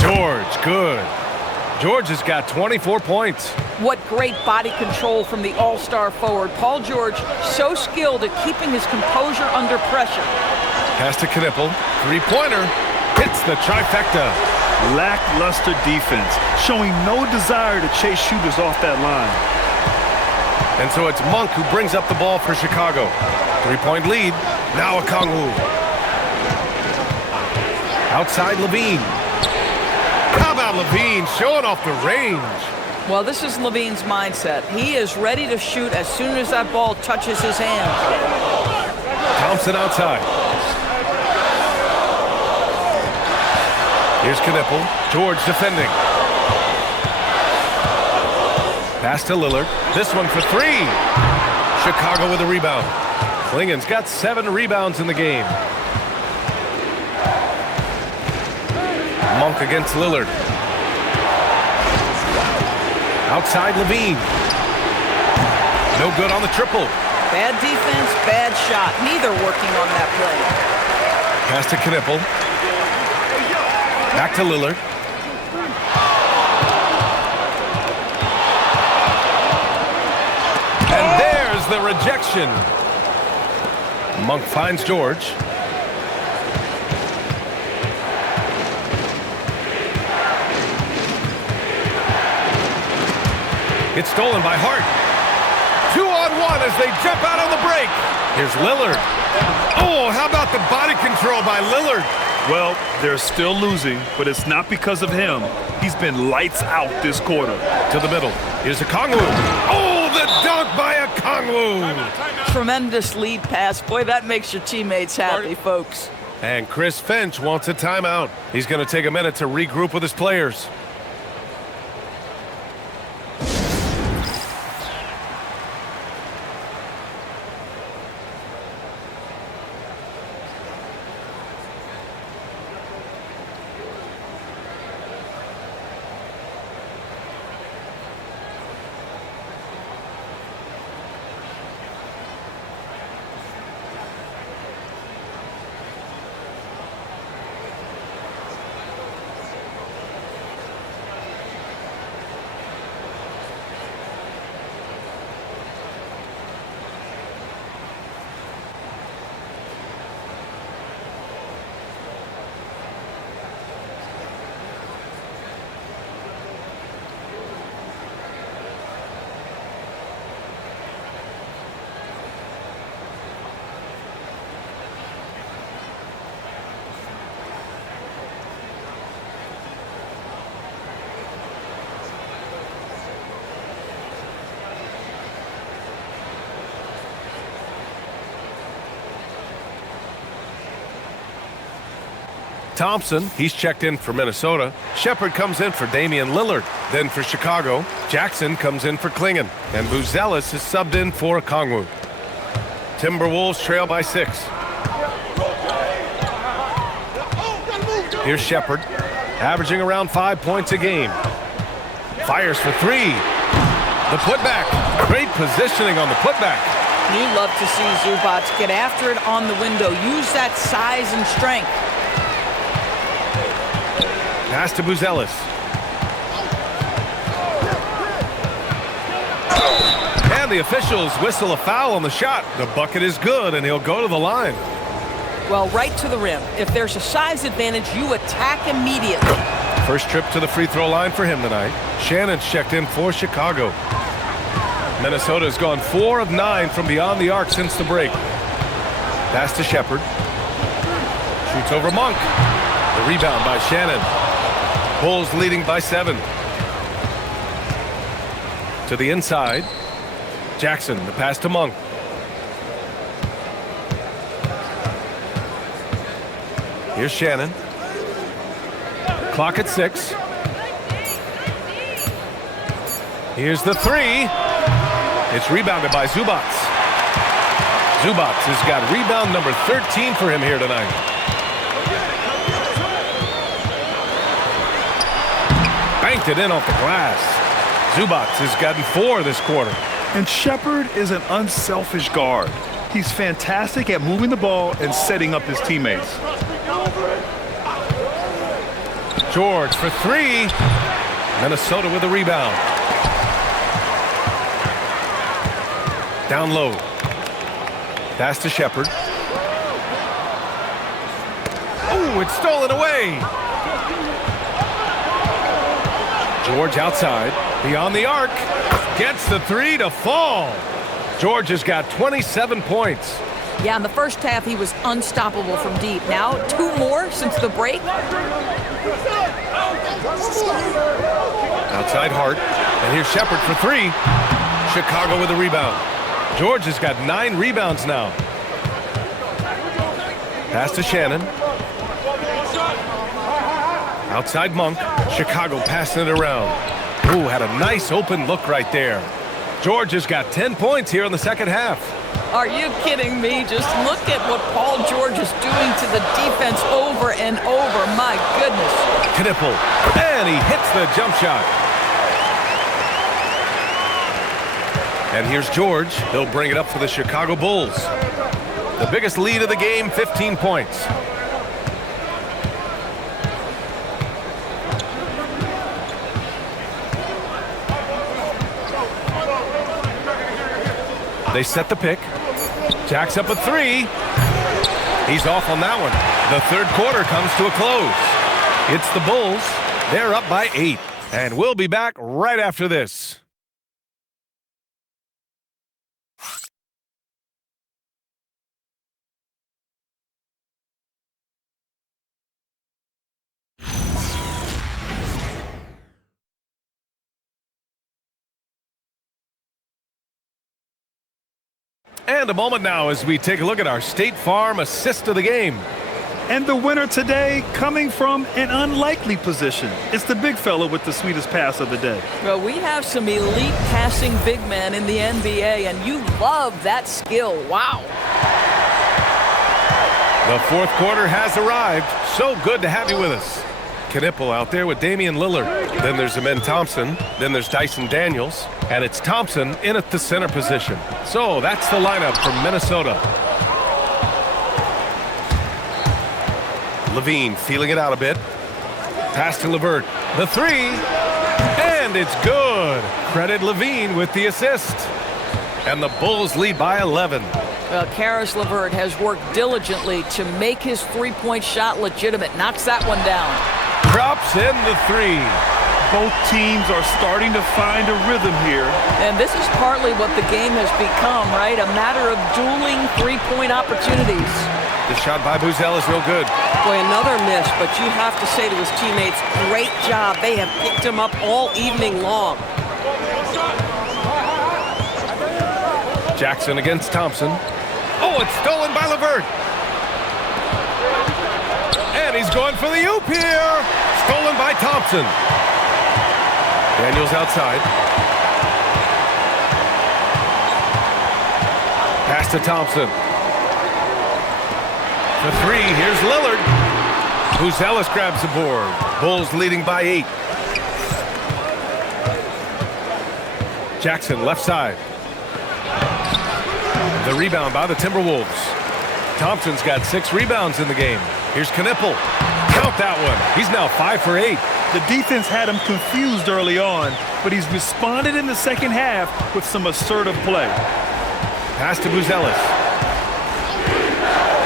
George, good. George has got 24 points. What great body control from the all-star forward. Paul George, so skilled at keeping his composure under pressure. Pass to Knipple. Three-pointer. Hits the trifecta. Lackluster defense, showing no desire to chase shooters off that line. And so it's Monk who brings up the ball for Chicago. Three-point lead. Now Okongwu. Outside Levine. How about Levine showing off the range? Well, this is Levine's mindset. He is ready to shoot as soon as that ball touches his hand. Thompson outside. Here's Knipple. George defending. Pass to Lillard. This one for three. Chicago with a rebound. Klingen's got 7 rebounds in the game. Monk against Lillard. Outside Levine. No good on the triple. Bad defense, bad shot. Neither working on that play. Pass to Knipple. Back to Lillard. And there's the rejection. Monk finds George. It's stolen by Hart. 2-on-1 as they jump out on the break. Here's Lillard. Oh, how about the body control by Lillard? Well, they're still losing, but it's not because of him. He's been lights out this quarter. To the middle. Here's Okongwu. Oh, the dunk by Okongwu. Tremendous lead pass. Boy, that makes your teammates happy, folks. And Chris Finch wants a timeout. He's going to take a minute to regroup with his players. Thompson, he's checked in for Minnesota. Shepard comes in for Damian Lillard. Then for Chicago, Jackson comes in for Klingen. And Buzelis is subbed in for Okongwu. Timberwolves trail by 6. Here's Shepard, averaging around 5 points a game. Fires for 3. The putback. Great positioning on the putback. You love to see Zubac get after it on the window. Use that size and strength. Pass to Buzelis. And the officials whistle a foul on the shot. The bucket is good, and he'll go to the line. Well, right to the rim. If there's a size advantage, you attack immediately. First trip to the free throw line for him tonight. Shannon's checked in for Chicago. Minnesota's gone 4 of 9 from beyond the arc since the break. Pass to Shepard. Shoots over Monk. The rebound by Shannon. Bulls leading by 7. To the inside. Jackson, the pass to Monk. Here's Shannon. Clock at 6. Here's the 3. It's rebounded by Zubats. Zubats has got rebound number 13 for him here tonight. Banked it in off the glass. Zubats has gotten 4 this quarter. And Shepard is an unselfish guard. He's fantastic at moving the ball and setting up his teammates. George for 3. Minnesota with a rebound. Down low. Pass to Shepard. Oh, it's stolen away. George outside. Beyond the arc. Gets the 3 to fall. George has got 27 points. Yeah, in the first half, he was unstoppable from deep. Now, 2 more since the break. Outside Hart. And here's Shepard for 3. Chicago with a rebound. George has got 9 rebounds now. Pass to Shannon. Outside Monk. Chicago passing it around. Ooh, had a nice open look right there. George has got 10 points here in the second half. Are you kidding me? Just look at what Paul George is doing to the defense over and over. My goodness. Knipple. And he hits the jump shot. And here's George. He'll bring it up for the Chicago Bulls. The biggest lead of the game, 15 points. They set the pick. Jack's up a 3. He's off on that one. The third quarter comes to a close. It's the Bulls. They're up by 8. And we'll be back right after this. And a moment now as we take a look at our State Farm assist of the game. And the winner today coming from an unlikely position. It's the big fella with the sweetest pass of the day. Well, we have some elite passing big men in the NBA, and you love that skill. Wow. The fourth quarter has arrived. So good to have you with us. Knipple out there with Damian Lillard. Then there's Amen Thompson. Then there's Dyson Daniels. And it's Thompson in at the center position. So that's the lineup from Minnesota. Levine feeling it out a bit. Pass to LeVert. The 3. And it's good. Credit Levine with the assist. And the Bulls lead by 11. Well, Karis LeVert has worked diligently to make his three-point shot legitimate. Knocks that one down. Drops in the 3. Both teams are starting to find a rhythm here. And this is partly what the game has become, right? A matter of dueling three-point opportunities. The shot by Buzel is real good. Boy, another miss, but you have to say to his teammates, great job. They have picked him up all evening long. Jackson against Thompson. Oh, it's stolen by LeVert. And he's going for the oop here. Stolen by Thompson. Daniels outside. Pass to Thompson. For 3, here's Lillard. Buzelis grabs the board. Bulls leading by 8. Jackson left side. The rebound by the Timberwolves. Thompson's got 6 rebounds in the game. Here's Knipple. Count that one. He's now 5 for 8. The defense had him confused early on, but he's responded in the second half with some assertive play. Pass to Buzelis.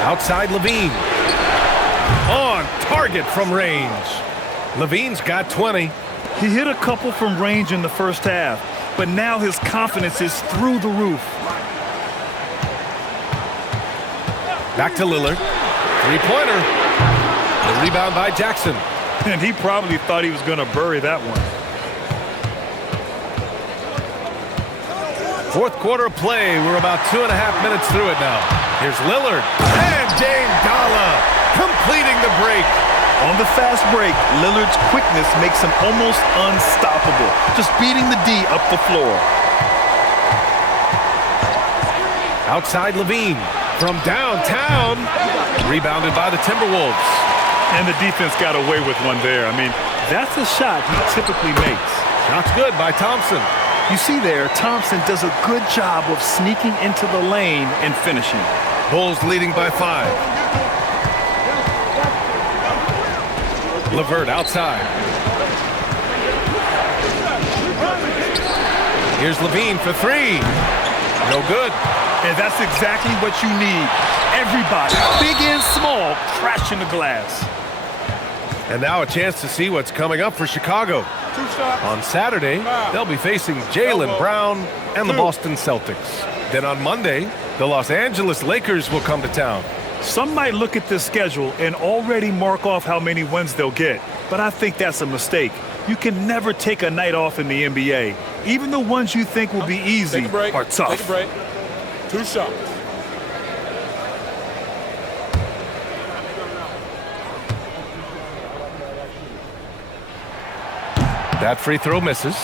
Outside Levine. On target from range. Levine's got 20. He hit a couple from range in the first half, but now his confidence is through the roof. Back to Lillard. Three-pointer. The rebound by Jackson. And he probably thought he was going to bury that one. Fourth quarter of play. We're about 2.5 minutes through it now. Here's Lillard. And Dame Dalla completing the break. On the fast break, Lillard's quickness makes him almost unstoppable, just beating the D up the floor. Outside Levine. From downtown. Rebounded by the Timberwolves. And the defense got away with one there. I mean, that's a shot he typically makes. Shot's good by Thompson. You see there, Thompson does a good job of sneaking into the lane and finishing. Bulls leading by 5. LeVert outside. Here's Levine for 3. No good. And that's exactly what you need. Everybody, big and small, crashing the glass. And now a chance to see what's coming up for Chicago. On Saturday, they'll be facing Jaylen Brown and the Boston Celtics. Then on Monday, the Los Angeles Lakers will come to town. Some might look at this schedule and already mark off how many wins they'll get, but I think that's a mistake. You can never take a night off in the NBA. Even the ones you think will be easy are tough. Take a break. 2 shots. That free throw misses.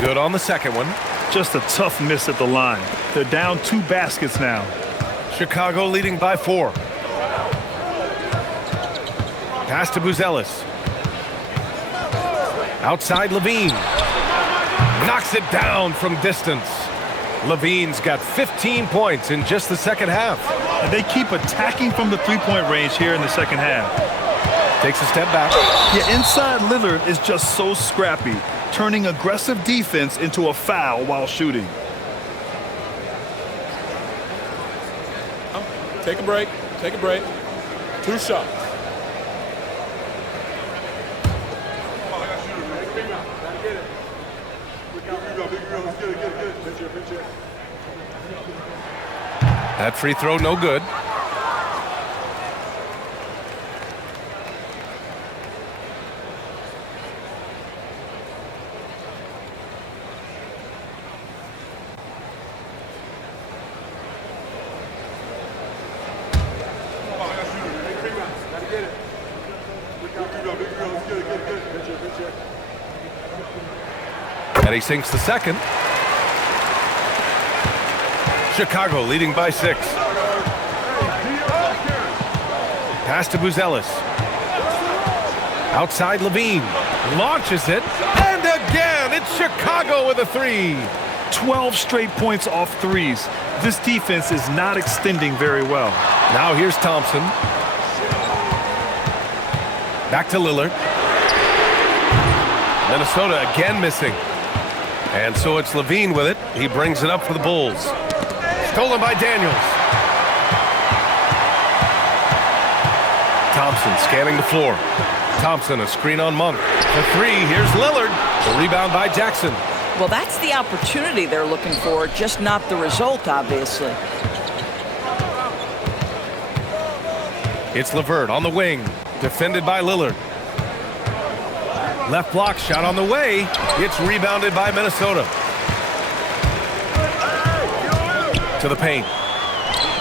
Good on the second one. Just a tough miss at the line. They're down 2 baskets now. Chicago leading by 4. Pass to Buzelis. Outside Levine. Knocks it down from distance. Levine's got 15 points in just the second half. And they keep attacking from the three-point range here in the second half. Takes a step back. Yeah, inside Lillard is just so scrappy, turning aggressive defense into a foul while shooting. Take a break. Take a break. 2 shots. That free throw no good. And he sinks the second. Chicago leading by 6. Pass to Buzelis. Outside Levine. Launches it. And again, it's Chicago with a 3. 12 straight points off threes. This defense is not extending very well. Now here's Thompson. Back to Lillard. Minnesota again missing. And so it's Levine with it. He brings it up for the Bulls. Stolen by Daniels. Thompson scanning the floor. Thompson, a screen on Monk. For 3, here's Lillard. The rebound by Jackson. Well, that's the opportunity they're looking for, just not the result, obviously. It's LeVert on the wing. Defended by Lillard. Left block shot on the way. It's rebounded by Minnesota. To the paint.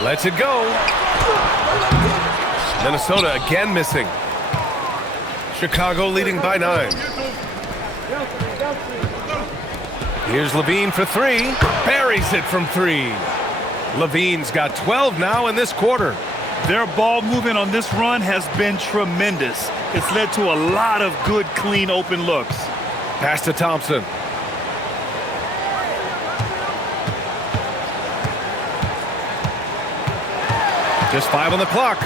Lets it go. Minnesota again missing. Chicago leading by 9. Here's Levine for 3. Buries it from 3. Levine's got 12 now in this quarter. Their ball movement on this run has been tremendous. It's led to a lot of good, clean, open looks. Pass to Thompson. Just 5 on the clock.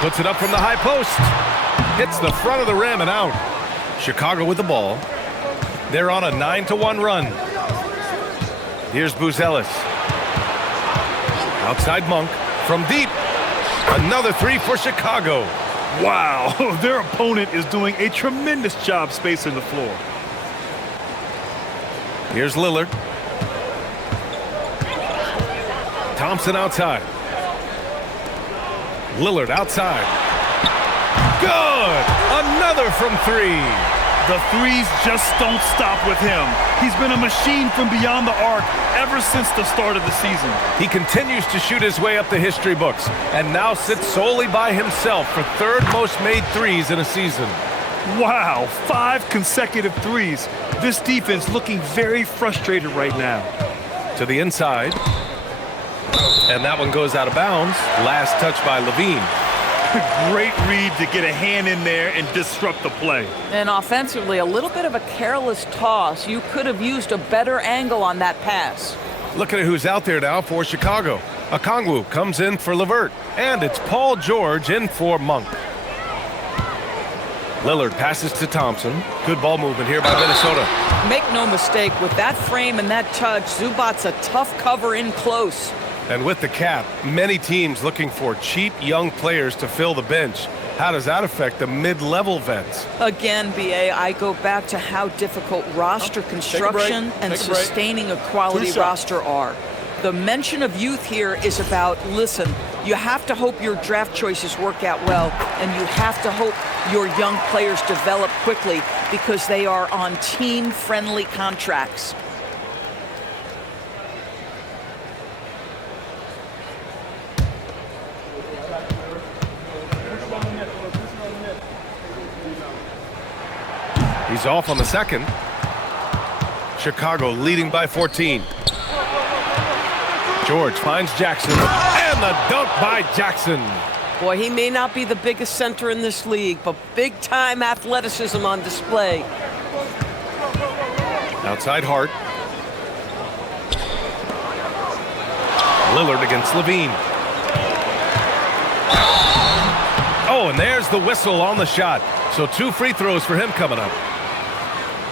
Puts it up from the high post. Hits the front of the rim and out. Chicago with the ball. They're on a 9-1 run. Here's Buzelis. Outside Monk from deep. Another 3 for Chicago. Wow, their opponent is doing a tremendous job spacing the floor. Here's Lillard. Thompson outside. Lillard outside. Good! Another from 3. The threes just don't stop with him. He's been a machine from beyond the arc ever since the start of the season. He continues to shoot his way up the history books and now sits solely by himself for 3rd most made threes in a season. Wow, 5 consecutive threes. This defense looking very frustrated right now. To the inside. And that one goes out of bounds. Last touch by Levine. Great read to get a hand in there and disrupt the play. And offensively, a little bit of a careless toss. You could have used a better angle on that pass. Looking at who's out there now for Chicago. Okongwu comes in for LeVert. And it's Paul George in for Monk. Lillard passes to Thompson. Good ball movement here by Minnesota. Make no mistake, with that frame and that touch, Zubac's a tough cover in close. And with the cap, many teams looking for cheap young players to fill the bench. How does that affect the mid-level vets? Again, BA, I go back to how difficult roster construction and sustaining a quality roster are. The mention of youth here is about, listen, you have to hope your draft choices work out well, and you have to hope your young players develop quickly because they are on team-friendly contracts. He's off on the second. Chicago leading by 14. George finds Jackson, and the dunk by Jackson. Boy, he may not be the biggest center in this league, but big-time athleticism on display. Outside Hart. Lillard against Levine. Oh, and there's the whistle on the shot. So 2 free throws for him coming up.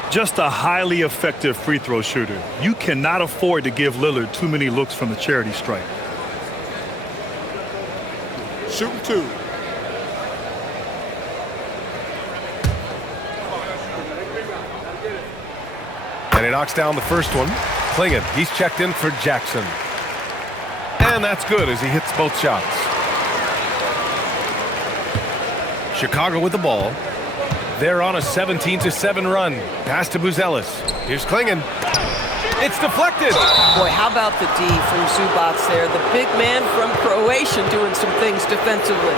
Just a highly effective free throw shooter. You cannot afford to give Lillard too many looks from the charity stripe. Shooting 2. And he knocks down the first one. Klingon, he's checked in for Jackson. And that's good as he hits both shots. Chicago with the ball. They're on a 17-7 run. Pass to Buzelis. Here's Klingon. It's deflected. Boy, how about the D from Zubac there? The big man from Croatia doing some things defensively.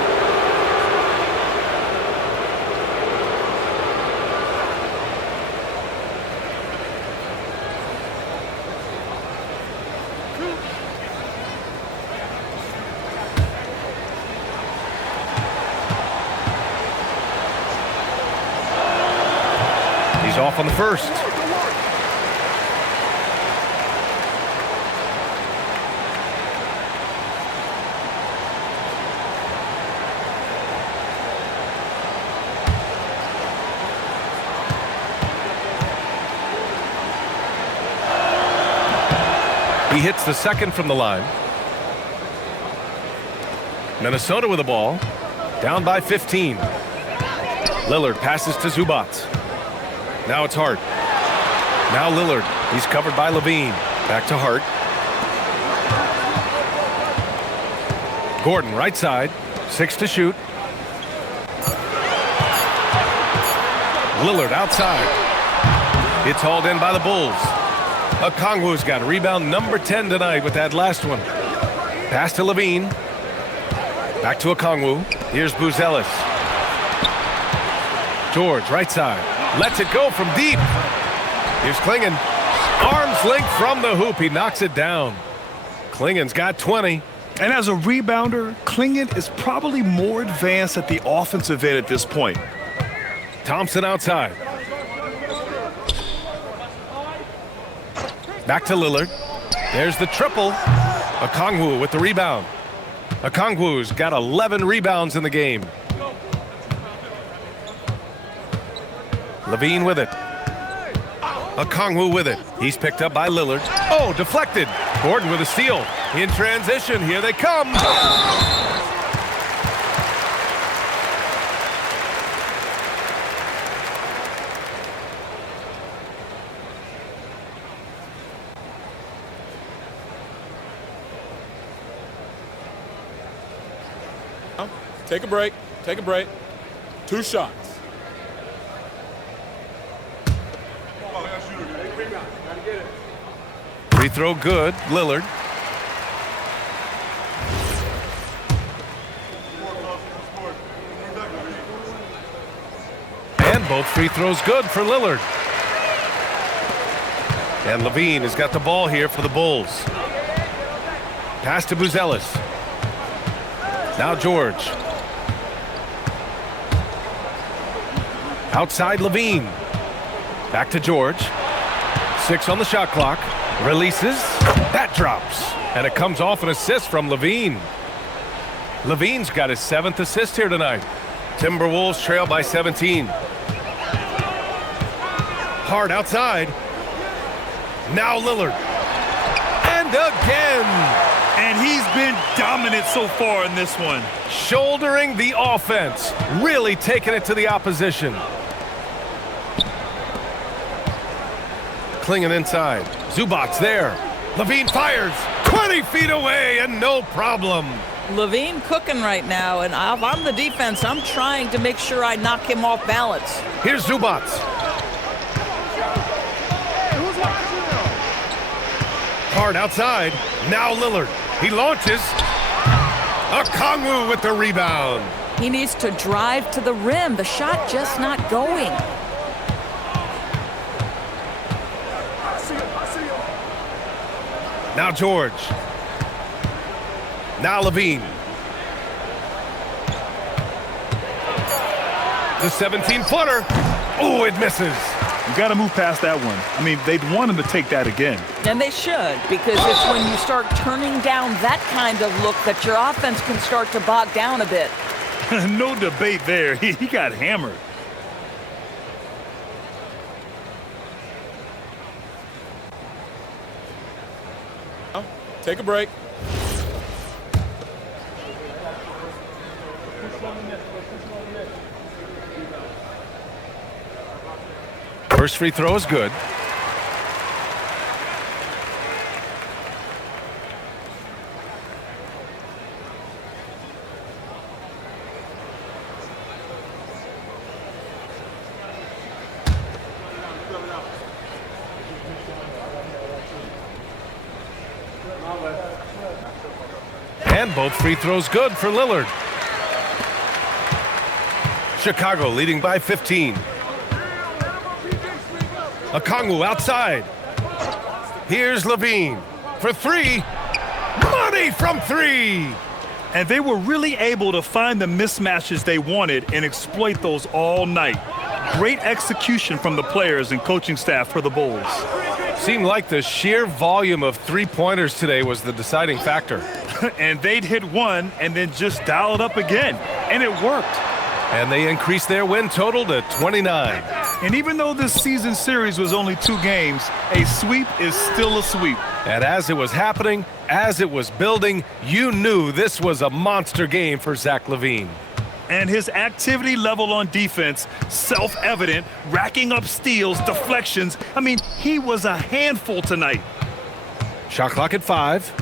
He's off on the first. He hits the second from the line. Minnesota with the ball. Down by 15. Lillard passes to Zubac. Now it's Hart. Now Lillard. He's covered by Levine. Back to Hart. Gordon right side. 6 to shoot. Lillard outside. It's hauled in by the Bulls. Okongwu's got rebound number 10 tonight with that last one. Pass to Levine. Back to Okongwu. Here's Buzelis. George right side. Lets it go from deep. Here's Klingon. Arms length from the hoop. He knocks it down. Klingon's got 20. And as a rebounder, Klingen is probably more advanced at the offensive end at this point. Thompson outside. Back to Lillard. There's the triple. Okongwu with the rebound. Okongwu's got 11 rebounds in the game. Levine with it. Okongwu with it. He's picked up by Lillard. Oh, deflected. Gordon with a steal. In transition, here they come. Take a break. Take a break. 2 shots. Free throw good. Lillard. And both free throws good for Lillard. And Levine has got the ball here for the Bulls. Pass to Buzelis. Now George. Outside Levine. Back to George. 6 on the shot clock. Releases. That drops. And it comes off an assist from Levine. Levine's got his 7th assist here tonight. Timberwolves trail by 17. Hard outside. Now Lillard. And again. And he's been dominant so far in this one. Shouldering the offense. Really taking it to the opposition. Klingen inside. Zubac's there. Levine fires. 20 feet away and no problem. Levine cooking right now, and if I'm the defense, I'm trying to make sure I knock him off balance. Here's Zubac. Hard outside. Now Lillard. He launches. Okongwu with the rebound. He needs to drive to the rim. The shot just not going. Now George. Now Levine. The 17-footer. Oh, it misses. You got to move past that one. I mean, they'd want him to take that again. And they should, because it's when you start turning down that kind of look that your offense can start to bog down a bit. No debate there. He got hammered. Take a break. First free throw is good. And both free throws good for Lillard. Chicago leading by 15. Okongwu outside. Here's Levine for 3. Money from 3. And they were really able to find the mismatches they wanted and exploit those all night. Great execution from the players and coaching staff for the Bulls. Seemed like the sheer volume of three-pointers today was the deciding factor. And they'd hit one and then just dial it up again. And it worked. And they increased their win total to 29. And even though this season series was only 2 games, a sweep is still a sweep. And as it was happening, as it was building, you knew this was a monster game for Zach LaVine. And his activity level on defense, self-evident, racking up steals, deflections. I mean, he was a handful tonight. Shot clock at 5.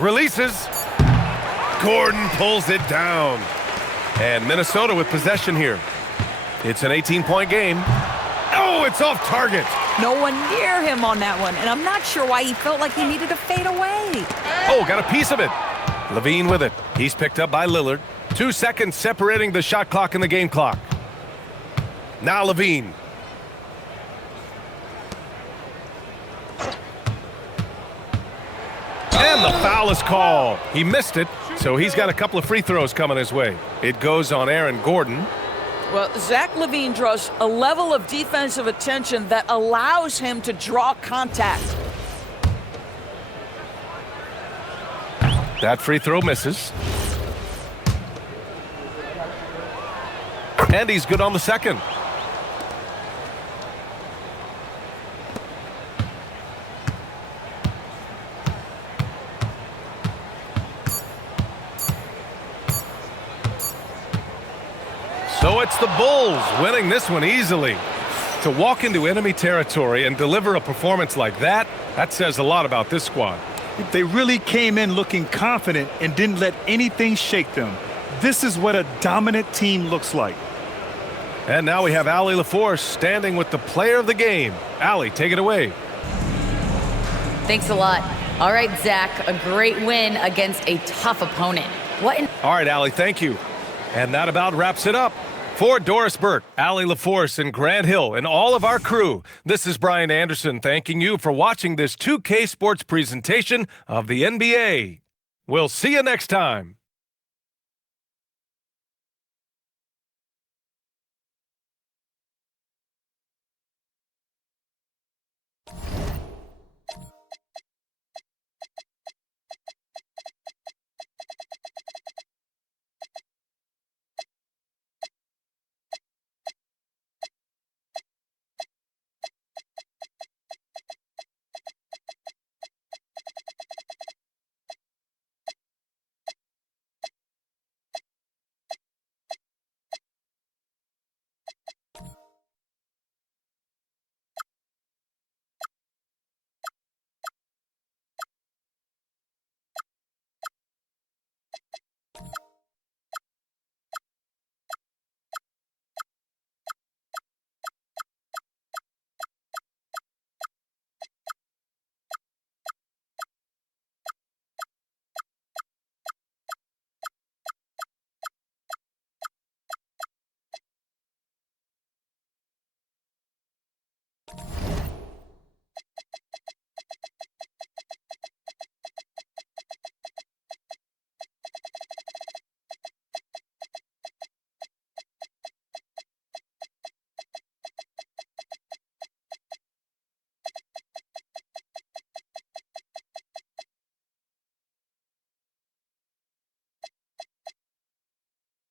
Releases. Gordon pulls it down. And Minnesota with possession here. It's an 18-point game. Oh, it's off target. No one near him on that one, and I'm not sure why he felt like he needed to fade away. Oh, got a piece of it. LaVine with it. He's picked up by Lillard. 2 seconds separating the shot clock and the game clock. Now LaVine. And the foul is called. He missed it, so he's got a couple of free throws coming his way. It goes on Aaron Gordon. Well, Zach LaVine draws a level of defensive attention that allows him to draw contact. That free throw misses. And he's good on the second. So it's the Bulls winning this one easily. To walk into enemy territory and deliver a performance like that, that says a lot about this squad. They really came in looking confident and didn't let anything shake them. This is what a dominant team looks like. And now we have Allie LaForce standing with the player of the game. Allie, take it away. Thanks a lot. All right, Zach, a great win against a tough opponent. All right, Allie, thank you. And that about wraps it up. For Doris Burke, Allie LaForce, and Grant Hill, and all of our crew, this is Brian Anderson thanking you for watching this 2K Sports presentation of the NBA. We'll see you next time.